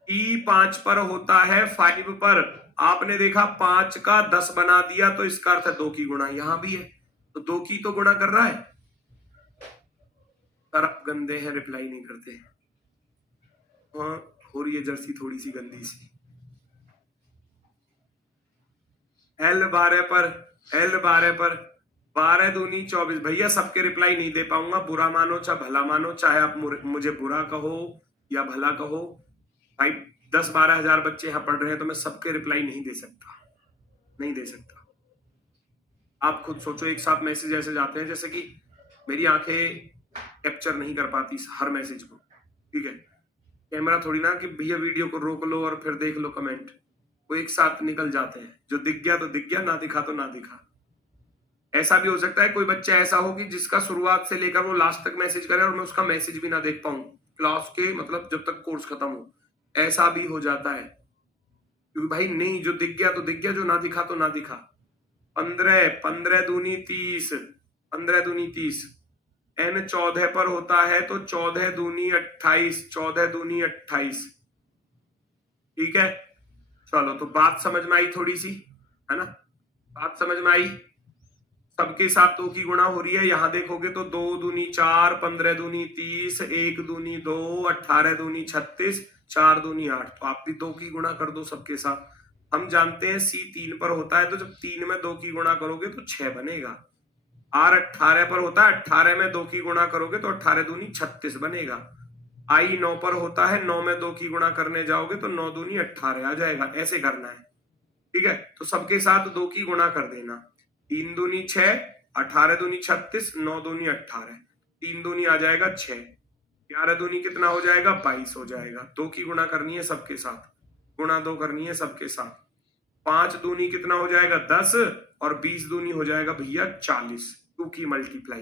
ई 5 पर होता है, 5 पर आपने देखा 5 का 10 बना दिया, तो इसका अर्थ है 2 की गुणा यहां भी है, तो 2 की तो गुणा कर रहा है। सर आप गंदे हैं, रिप्लाई नहीं करते। हाँ हो रही है जर्सी थोड़ी सी गंदी सी। L 12 पर, L 12 पर 12 दूनी 24, भैया सबके रिप्लाई नहीं दे पाऊंगा, बुरा मानो चाहे भला मानो, चाहे आप मुझे बुरा कहो या भला कहो। भाई 10-12 हजार बच्चे यहाँ पढ़ रहे हैं, तो मैं सबके रिप्लाई नहीं दे सकता, नहीं दे सकता। आप खुद सोचो, एक साथ मैसेज ऐसे जाते हैं जैसे कि मेरी आंखें कैप्चर नहीं कर पाती हर मैसेज को, ठीक है। कैमरा थोड़ी ना कि भैया वीडियो को रोक लो और फिर देख लो कमेंट, वो एक साथ निकल जाते हैं, जो दिख गया तो दिख गया, ना दिखा तो ना दिखा। ऐसा भी हो सकता है कोई बच्चा ऐसा हो कि जिसका शुरुआत से लेकर वो लास्ट तक मैसेज करे और मैं उसका मैसेज भी ना देख पाऊं क्लास के, मतलब जब तक कोर्स खत्म हो, ऐसा भी हो जाता है। क्योंकि भाई नहीं, जो दिख गया तो दिख गया, जो ना दिखा तो ना दिखा। 15, 15 दूनी 30, 15 दूनी 30। n 14 पर होता है तो 14 दूनी 28, 14 दूनी 28। ठीक है, चलो तो बात समझ में आई थोड़ी सी, है ना? बात समझ में आई। सबके साथ 2 की गुणा हो रही है, यहां देखोगे तो 2 दूनी 4, 15 दूनी 30, 1 दूनी 2, 18 दूनी 36, 4 दूनी 8। तो आप भी 2 की गुणा कर दो सबके साथ। हम जानते हैं C 3 पर होता है, तो जब 3 में 2 की गुणा करोगे तो 6 बनेगा। R 18 पर होता है, 18 में 2 की गुणा करोगे तो 18 दूनी 36 बनेगा। I 9 पर होता है, 9 में 2 की गुणा करने जाओगे तो 9 दूनी 18 आ जाएगा। ऐसे करना है, ठीक है? तो सबके साथ 2 की गुणा कर देना। 3 दूनी 6, 18 दूनी 36, 9 दूनी 18, 3 दूनी आ जाएगा 6, 11 दूनी कितना हो जाएगा? 22 हो जाएगा। 2 की गुणा करनी है सबके साथ, गुणा 2 करनी है सबके साथ। 5 दूनी कितना हो जाएगा? 10, और 20 दूनी हो जाएगा भैया 40। 2 की मल्टीप्लाई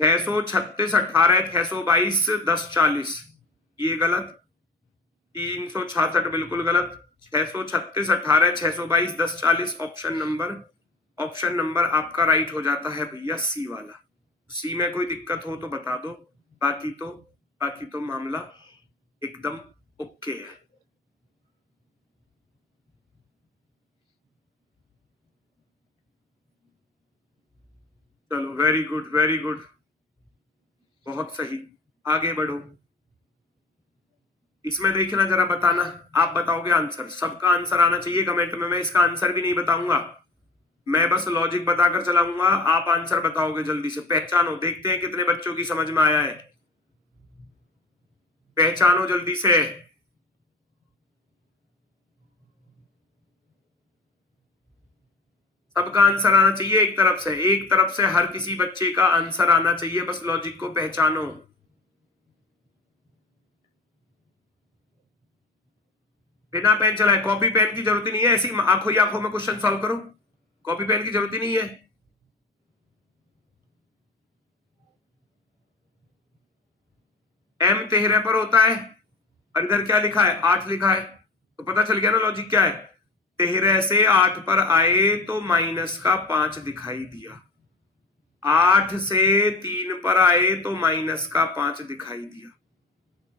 636, 18, 622, 10, 40, ये गलत। 366 बिल्कुल गलत। 636, 18, 622, 10, 40, ऑप्शन नंबर आपका राइट हो जाता है भैया सी वाला। सी में कोई दिक्कत हो तो बता दो, बाकी तो मामला एकदम ओके है। चलो, वेरी गुड, वेरी गुड, बहुत सही, आगे बढ़ो। इसमें देखना, जरा बताना, आप बताओगे आंसर, सबका आंसर आना चाहिए कमेंट में। मैं इसका आंसर भी नहीं बताऊंगा, मैं बस लॉजिक बताकर चलाऊंगा, आप आंसर बताओगे जल्दी से। पहचानो, देखते हैं कितने बच्चों की समझ में आया है। पहचानो जल्दी से। सबका आंसर आना चाहिए, एक तरफ से हर किसी बच्चे का आंसर आना चाहिए, बस लॉजिक को पहचानो। बिना पेन चलाए, कॉपी पेन की जरूरत ही नहीं है, ऐसी आंखों ही आंखों में क्वेश्चन सॉल्व करो, कॉपी पेन की जरूरत ही नहीं है। M 13 पर होता है, और इधर क्या लिखा है? 8 लिखा है, तो पता चल गया ना लॉजिक क्या है। 13 से 8 पर आए तो माइनस का 5 दिखाई दिया, 8 से 3 पर आए तो माइनस का 5 दिखाई दिया,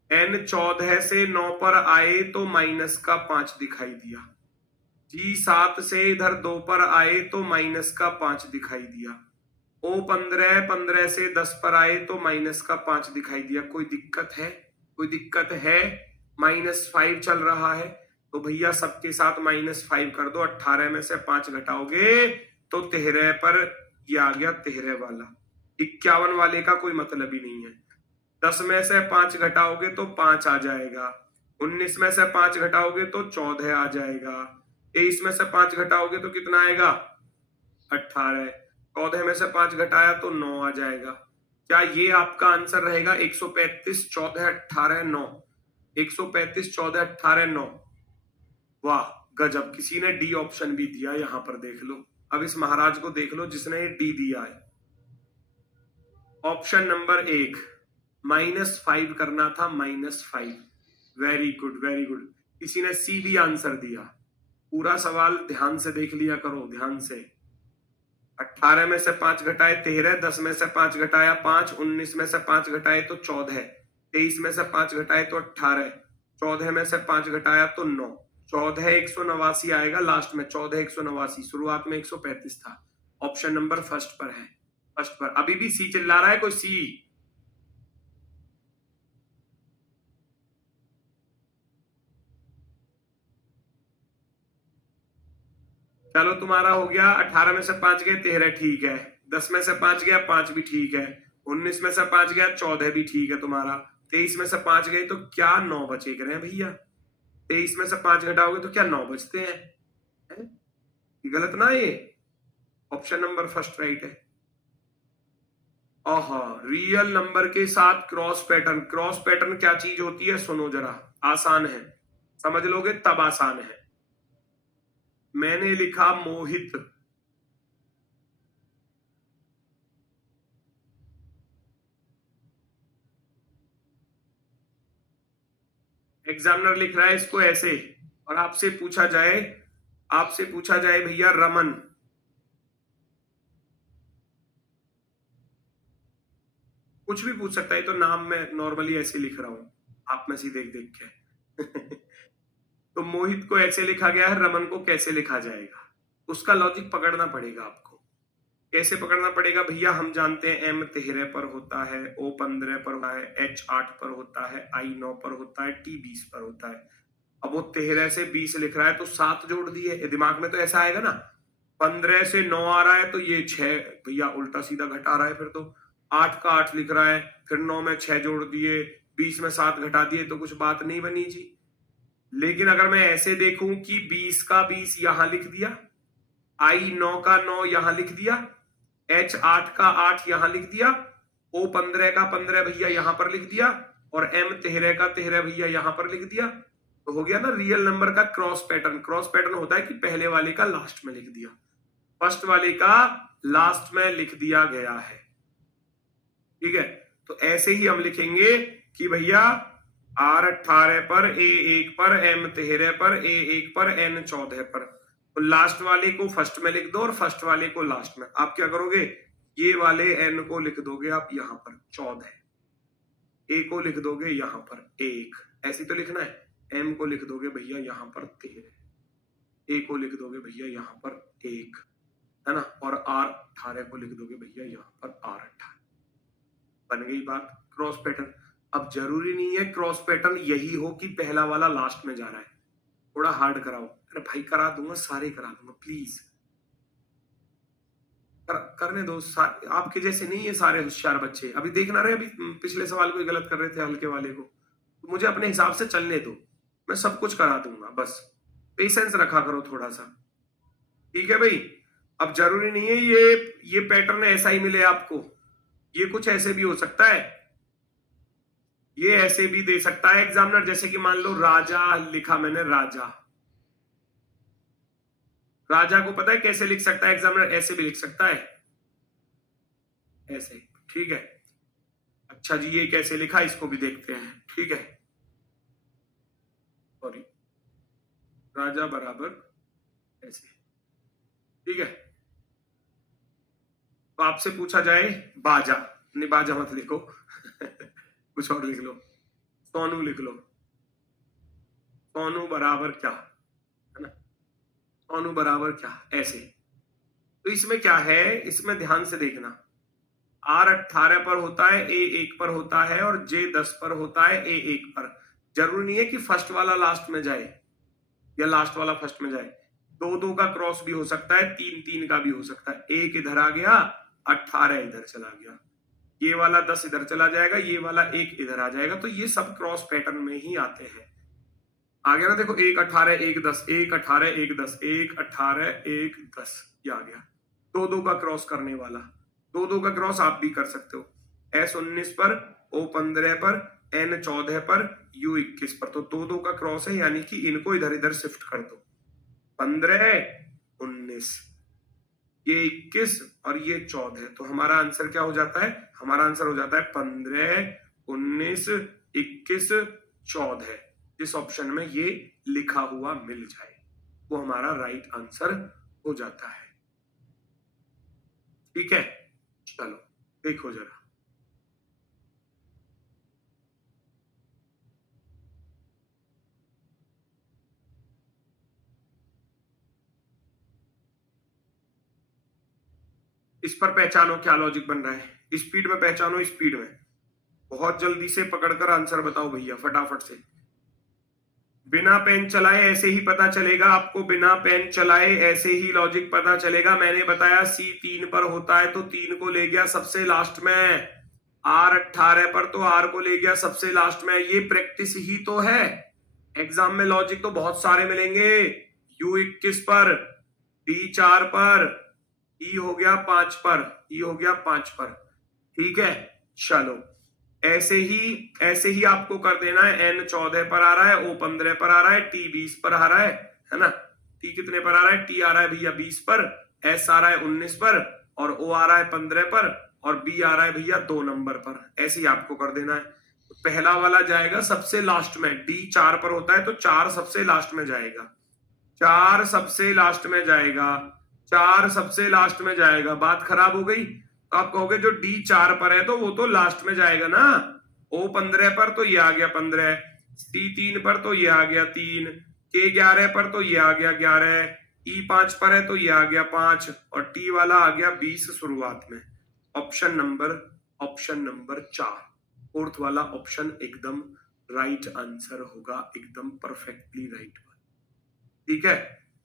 n 14 से 9 पर आए तो माइनस का 5 दिखाई दिया, G 7 से इधर 2 पर आए तो माइनस का 5 दिखाई दिया, O 15 से 10 पर आए तो माइनस का 5 दिखाई दिया। कोई दिक्कत है? कोई दिक्कत है? -5 चल रहा है, तो भैया सबके साथ -5 कर दो। 18 में से 5 घटाओगे तो 13 पर ये आ गया 13 वाला। 51 वाले का कोई मतलब ही नहीं है। 10 में से 5 घटाओगे तो 5 आ जाएगा, 19 में से 5 घटाओगे तो 14 आ जाएगा, 23 में से 5 घटाओगे तो कितना आएगा? 18, 14 में से 5 घटाया तो 9 आ जाएगा। क्या ये आपका आंसर रहेगा? 135, 14, 18, 9, 135, 14, 18, 9। वाह गजब, किसी ने डी ऑप्शन भी दिया, यहां पर देख लो। अब इस महाराज को देख लो जिसने डी दिया है। ऑप्शन नंबर 1, -5 करना था, -5। Very good, very good. किसी ने सी भी आंसर दिया। पूरा सवाल ध्यान से देख लिया करो, ध्यान से। 18 में से 5 घटाए 13, 10 में से 5 घटाया 5, 19 में से 5 घटाए तो 14, 23 में से 5 घटाए तो 18, 14 में से 5 घटाया तो 9, 14 189 आएगा लास्ट में, 14 189, शुरुआत में 135 था। ऑप्शन नंबर फर्स्ट पर है, फर्स्ट पर। अभी भी सी चिल्ला रहा है कोई? सी? चलो तुम्हारा हो गया। 18 में से 5 गए 13, ठीक है। 10 में से 5 गया 5 भी ठीक है। 19 में से 5 गया 14 भी ठीक है तुम्हारा। 23 में से 5 गए तो क्या 9 बचे रहे हैं भैया? 23 में से 5 घटाओगे तो क्या 9 बचते हैं? है? गलत ना ये? ऑप्शन नंबर फर्स्ट राइट है। ओहो, रियल नंबर के साथ क्रॉस पैटर्न। क्रॉस पैटर्न क्या चीज होती है? सुनो जरा, आसान है, समझ लोगे तब आसान है। मैंने लिखा मोहित, एग्जामिनर लिख रहा है इसको ऐसे, और आपसे पूछा जाए भैया रमन, कुछ भी पूछ सकता है, तो नाम मैं नॉर्मली ऐसे लिख रहा हूं आप में से देख देख के तो मोहित को ऐसे लिखा गया है, रमन को कैसे लिखा जाएगा, उसका लॉजिक पकड़ना पड़ेगा आपको। कैसे पकड़ना पड़ेगा भैया, हम जानते हैं एम 13 पर होता है, ओ 15 पर होता है, एच 8 पर होता है, आई 9 पर होता है, टी 20 पर होता है। अब वो 13 से 20 लिख रहा है तो 7 जोड़ दिए, दिमाग में तो ऐसा आएगा ना। 15 से 9 आ रहा है तो ये 6 भैया उल्टा सीधा घटा रहा है, फिर तो 8 का 8 लिख रहा है, फिर 9 में 6 जोड़ दिए, 20 में 7 घटा दिए, तो कुछ बात नहीं बनी जी। लेकिन अगर मैं ऐसे देखूं कि 20 का 20 यहां लिख दिया, आई 9 का 9 यहां लिख दिया, एच 8 का 8 यहां लिख दिया, ओ 15 का 15 भैया यहां पर लिख दिया, और एम 13 का 13 भैया यहां पर लिख दिया, तो हो गया ना रियल नंबर का क्रॉस पैटर्न। क्रॉस पैटर्न होता है कि पहले वाले का लास्ट में लिख दिया, फर्स्ट वाले का लास्ट में लिख दिया गया है। ठीक है, तो ऐसे ही हम लिखेंगे कि भैया R 18 पर, A 1 पर, M 13 पर, A 1 पर, N 14 पर, तो लास्ट वाले को फर्स्ट में लिख दो और फर्स्ट वाले को लास्ट में। आप क्या करोगे, ये वाले n को लिख दोगे आप यहां पर 14, a को लिख दोगे यहां पर 1, ऐसे तो लिखना है। m को लिख दोगे भैया यहां पर 13, a को लिख दोगे भैया यहां पर 1, है ना, और R 18 को लिख दोगे भैया यहां पर R 18। बन गई बात, क्रॉस पैटर्न। अब जरूरी नहीं है क्रॉस पैटर्न यही हो कि पहला वाला लास्ट में जा रहा है, थोड़ा हार्ड कराओ। अरे भाई करा दूंगा, सारे करा दूंगा, प्लीज करने दो। आपके जैसे नहीं है सारे होशियार बच्चे, अभी देखना रहे, अभी पिछले सवाल को गलत कर रहे थे हल्के वाले को, तो मुझे अपने हिसाब से चलने दो, मैं सब कुछ करा दूंगा, बस पेशेंस रखा करो थोड़ा सा। ठीक है भाई, अब जरूरी नहीं है ये पैटर्न ऐसा ही मिले आपको, ये कुछ ऐसे भी हो सकता है, ये ऐसे भी दे सकता है एग्जामिनर। जैसे कि मान लो राजा लिखा मैंने, राजा को पता है कैसे लिख सकता है एग्जामिनर, ऐसे भी लिख सकता है, ऐसे। ठीक है, अच्छा जी ये कैसे लिखा इसको भी देखते हैं। ठीक है, सॉरी, राजा बराबर ऐसे। ठीक है, तो आपसे पूछा जाए बाजा, नहीं बाजा मत लिखो कुछ और लिख लो, सोनू लिख लो, सोनू बराबर क्या, है ना, सोनू बराबर क्या, ऐसे। तो इसमें क्या है, इसमें ध्यान से देखना, R 18 पर होता है, A 1 पर होता है, और J 10 पर होता है, A 1 पर। जरूरी नहीं है कि फर्स्ट वाला लास्ट में जाए या लास्ट वाला फर्स्ट में जाए, 2-2 का क्रॉस भी हो सकता है, 3-3 का भी हो सकता है। 1 इधर आ गया, 18 इधर चला गया, ये वाला 10 इधर चला जाएगा, ये वाला 1 इधर आ जाएगा, तो ये सब क्रॉस पैटर्न में ही आते हैं। आ गया ना, देखो 1 18 1 10, 1 18 1 10, 1 18 1 10, ये आ गया 2-2 का क्रॉस करने वाला। 2-2 का क्रॉस आप भी कर सकते हो, S 19 पर, O 15 पर, N 14 पर, U 21 पर, तो 2-2 का क्रॉस है, यानी कि इनको इधर इधर शिफ्ट कर दो, 15 19, ये 21 और ये 14, तो हमारा आंसर क्या हो जाता है, हमारा आंसर हो जाता है 15 19 21 14। जिस ऑप्शन में ये लिखा हुआ मिल जाए वो हमारा राइट आंसर हो जाता है। ठीक है, चलो देखो जरा, इस पर पहचानो क्या लॉजिक बन रहा है, स्पीड में पहचानो, स्पीड में बहुत जल्दी से पकड़कर आंसर बताओ भैया फटाफट से। बिना पेन चलाए ऐसे ही पता चलेगा आपको, बिना पेन चलाए ऐसे ही लॉजिक पता चलेगा। मैंने बताया C 3 पर होता है तो 3 को ले गया सबसे लास्ट में, R 18 पर तो R को ले गया सबसे लास्ट में। ये प्रैक्टिस ही तो है, एग्जाम में लॉजिक तो बहुत सारे मिलेंगे। U 21 पर, D 4 पर, E हो गया 5 पर, E हो गया 5 पर। ठीक है, चलो ऐसे ही आपको कर देना है। N 14 पर आ रहा है, O 15 पर आ रहा है, T 20 पर आ रहा है ना, T कितने पर आ रहा है, T आ रहा है भैया 20 पर, S आ रहा है 19 पर, और O आ रहा है 15 पर, और B आ रहा है भैया 2 नंबर पर। ऐसे ही आपको कर देना है। पहला वाला जाएगा सबसे लास्ट में, डी 4 पर होता है तो 4 सबसे लास्ट में जाएगा, 4 सबसे लास्ट में जाएगा, 4 सबसे लास्ट में जाएगा। बात खराब हो गई तो आप कहोगे जो डी 4 पर है तो वो तो लास्ट में जाएगा ना। ओ 15 पर तो ये आ गया 15, सी 3 पर तो ये आ गया 3, के 11 पर तो ये आ गया 11, ई 5 पर है तो ये आ गया 5 और टी वाला आ गया 20 शुरुआत में। ऑप्शन नंबर 4, फोर्थ वाला ऑप्शन एकदम राइट आंसर होगा, एकदम परफेक्टली राइट। ठीक है,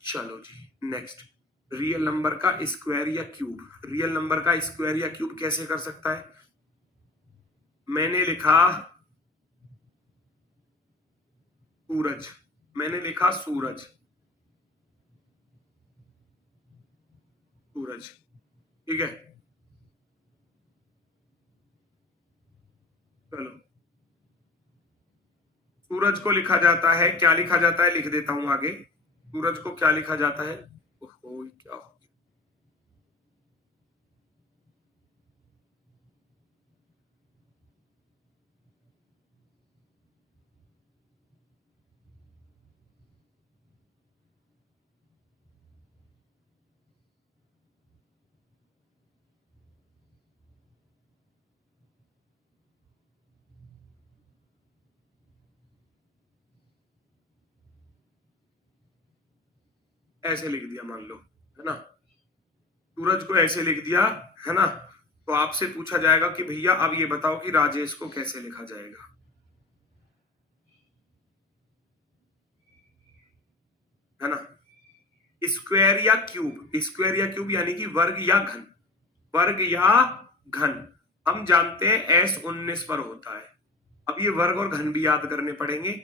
चलो जी नेक्स्ट। रियल नंबर का स्क्वायर या क्यूब, रियल नंबर का स्क्वायर या क्यूब कैसे कर सकता है? मैंने लिखा सूरज, मैंने लिखा सूरज, सूरज, ठीक है। चलो, सूरज को लिखा जाता है, क्या लिखा जाता है लिख देता हूं आगे। सूरज को क्या लिखा जाता है? ओहो क्या हो गया, ऐसे लिख दिया मान लो, है ना, सूरज को ऐसे लिख दिया, है ना। तो आपसे पूछा जाएगा कि भैया अब ये बताओ कि राजेश को कैसे लिखा जाएगा, है ना। स्क्वायर या क्यूब, स्क्वायर या क्यूब यानी कि वर्ग या घन, वर्ग या घन। हम जानते हैं एस 19 पर होता है। अब ये वर्ग और घन भी याद करने पड़ेंगे,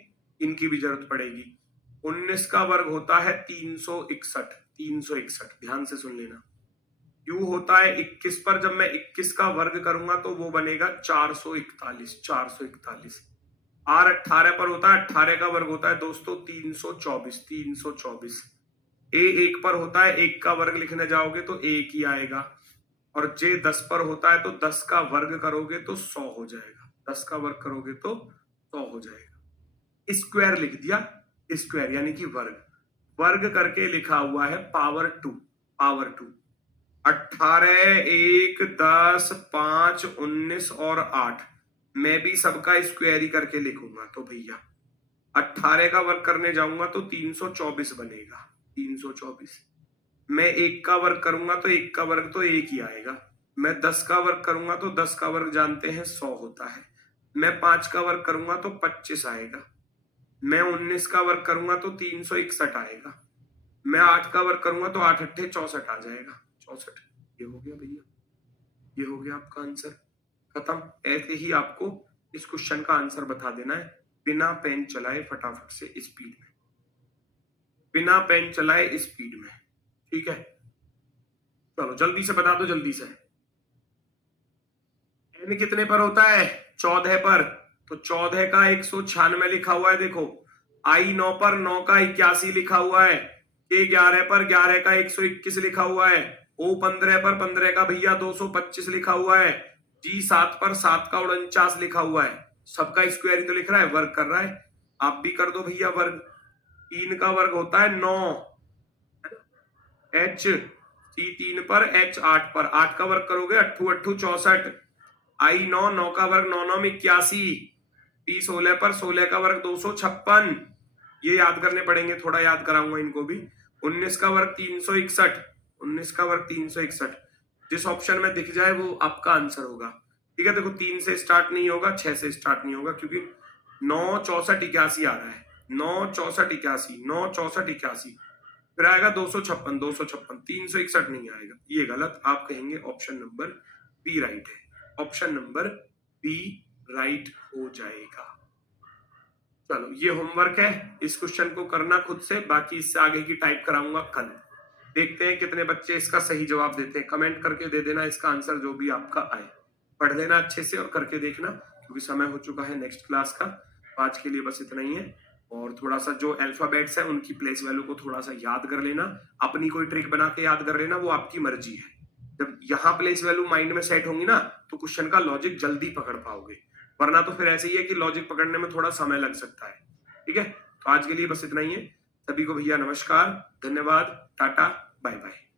इनकी भी जरूरत पड़ेगी। 19 का वर्ग होता है 361, 361 ध्यान से सुन लेना। क्यू होता है 21 पर, जब मैं 21 का वर्ग करूंगा तो वो बनेगा 441, 441। आर 18 पर होता है, 18 का वर्ग होता है दोस्तों 324, 324। ए 1 पर होता है, 1 का वर्ग लिखने जाओगे तो 1 ही आएगा। और जे 10 पर होता है तो 10 का वर्ग करोगे तो 100 हो जाएगा, 10 का वर्ग करोगे तो 100 हो जाएगा। स्क्वायर लिख दिया, स्क्वायर यानी कि वर्ग, वर्ग करके लिखा हुआ है पावर 2, पावर 2। 18, 1, 10, 5, 19 और 8, मैं भी सबका स्क्वायर ही करके लिखूंगा। तो भैया 18 का वर्ग करने जाऊंगा तो 324 बनेगा, 324। मैं 1 का वर्ग करूंगा तो 1 का वर्ग तो 1 ही आएगा। मैं 10 का वर्ग करूंगा तो 10 का वर्ग जानते हैं 100 होता है। मैं 5 का वर्ग करूंगा तो 25 आएगा। मैं 19 का वर्ग करूंगा तो 361 आएगा। मैं 8 का वर्ग करूंगा तो 8 अट्ठे 64 आ जाएगा, 64। ये हो गया भैया, ये हो गया आपका आंसर, खत्म। ऐसे ही आपको इस क्वेश्चन का आंसर बता देना है बिना पेन चलाए, फटाफट से स्पीड में, बिना पेन चलाए स्पीड में, ठीक है। चलो जल्दी से बता दो, जल्दी से। एन कितने पर होता है? 14 पर, तो 14 का 196 लिखा हुआ है देखो। आई 9 पर 9 का 81 लिखा हुआ है। के 11 पर 11 का 121 लिखा हुआ है। ओ 15 पर 15 का भैया 225 लिखा हुआ है। जी 7 पर 7 का 49 लिखा हुआ है। सबका स्क्वायर ही तो लिख रहा है, वर्ग कर रहा है। आप भी कर दो भैया वर्ग। 3 का वर्ग होता है 9, एच सी 3 पर, एच 8 पर, 8 का वर्ग करोगे 8 8 64। आई 9, 9 का वर्ग 9 9 में 81। पी 16 पर 16 का वर्ग 256। ये याद करने पड़ेंगे, थोड़ा याद कराऊंगा इनको भी। 19 का वर्ग 361, 19 का वर्ग 361। जिस ऑप्शन में दिख जाए वो आपका आंसर होगा, ठीक है। देखो 3 से स्टार्ट नहीं होगा, 6 से स्टार्ट नहीं होगा, क्योंकि 9 64 81 आ रहा है। 9 64 81, 9 64 81, फिर आएगा 256, 256, 361 नहीं आएगा, ये गलत। आप कहेंगे ऑप्शन नंबर बी राइट है, ऑप्शन नंबर बी राइट हो जाएगा। चलो ये होमवर्क है, इस क्वेश्चन को करना खुद से, बाकी इससे आगे की टाइप कराऊंगा कल। देखते हैं कितने बच्चे इसका सही जवाब देते हैं, कमेंट करके दे देना इसका आंसर जो भी आपका आए। पढ़ लेना अच्छे से और करके देखना, क्योंकि समय हो चुका है नेक्स्ट क्लास का। आज के लिए बस इतना ही है। और थोड़ा सा जो अल्फाबेट्स है उनकी प्लेस वैल्यू को थोड़ा सा याद कर लेना, अपनी कोई ट्रिक बना के याद कर लेना, वो आपकी मर्जी है। जब यहाँ प्लेस वैल्यू माइंड में सेट होंगी ना तो क्वेश्चन का लॉजिक जल्दी पकड़ पाओगे, वरना तो फिर ऐसे ही है कि लॉजिक पकड़ने में थोड़ा समय लग सकता है। ठीक है, तो आज के लिए बस इतना ही है। सभी को भैया नमस्कार, धन्यवाद, टाटा, बाय बाय।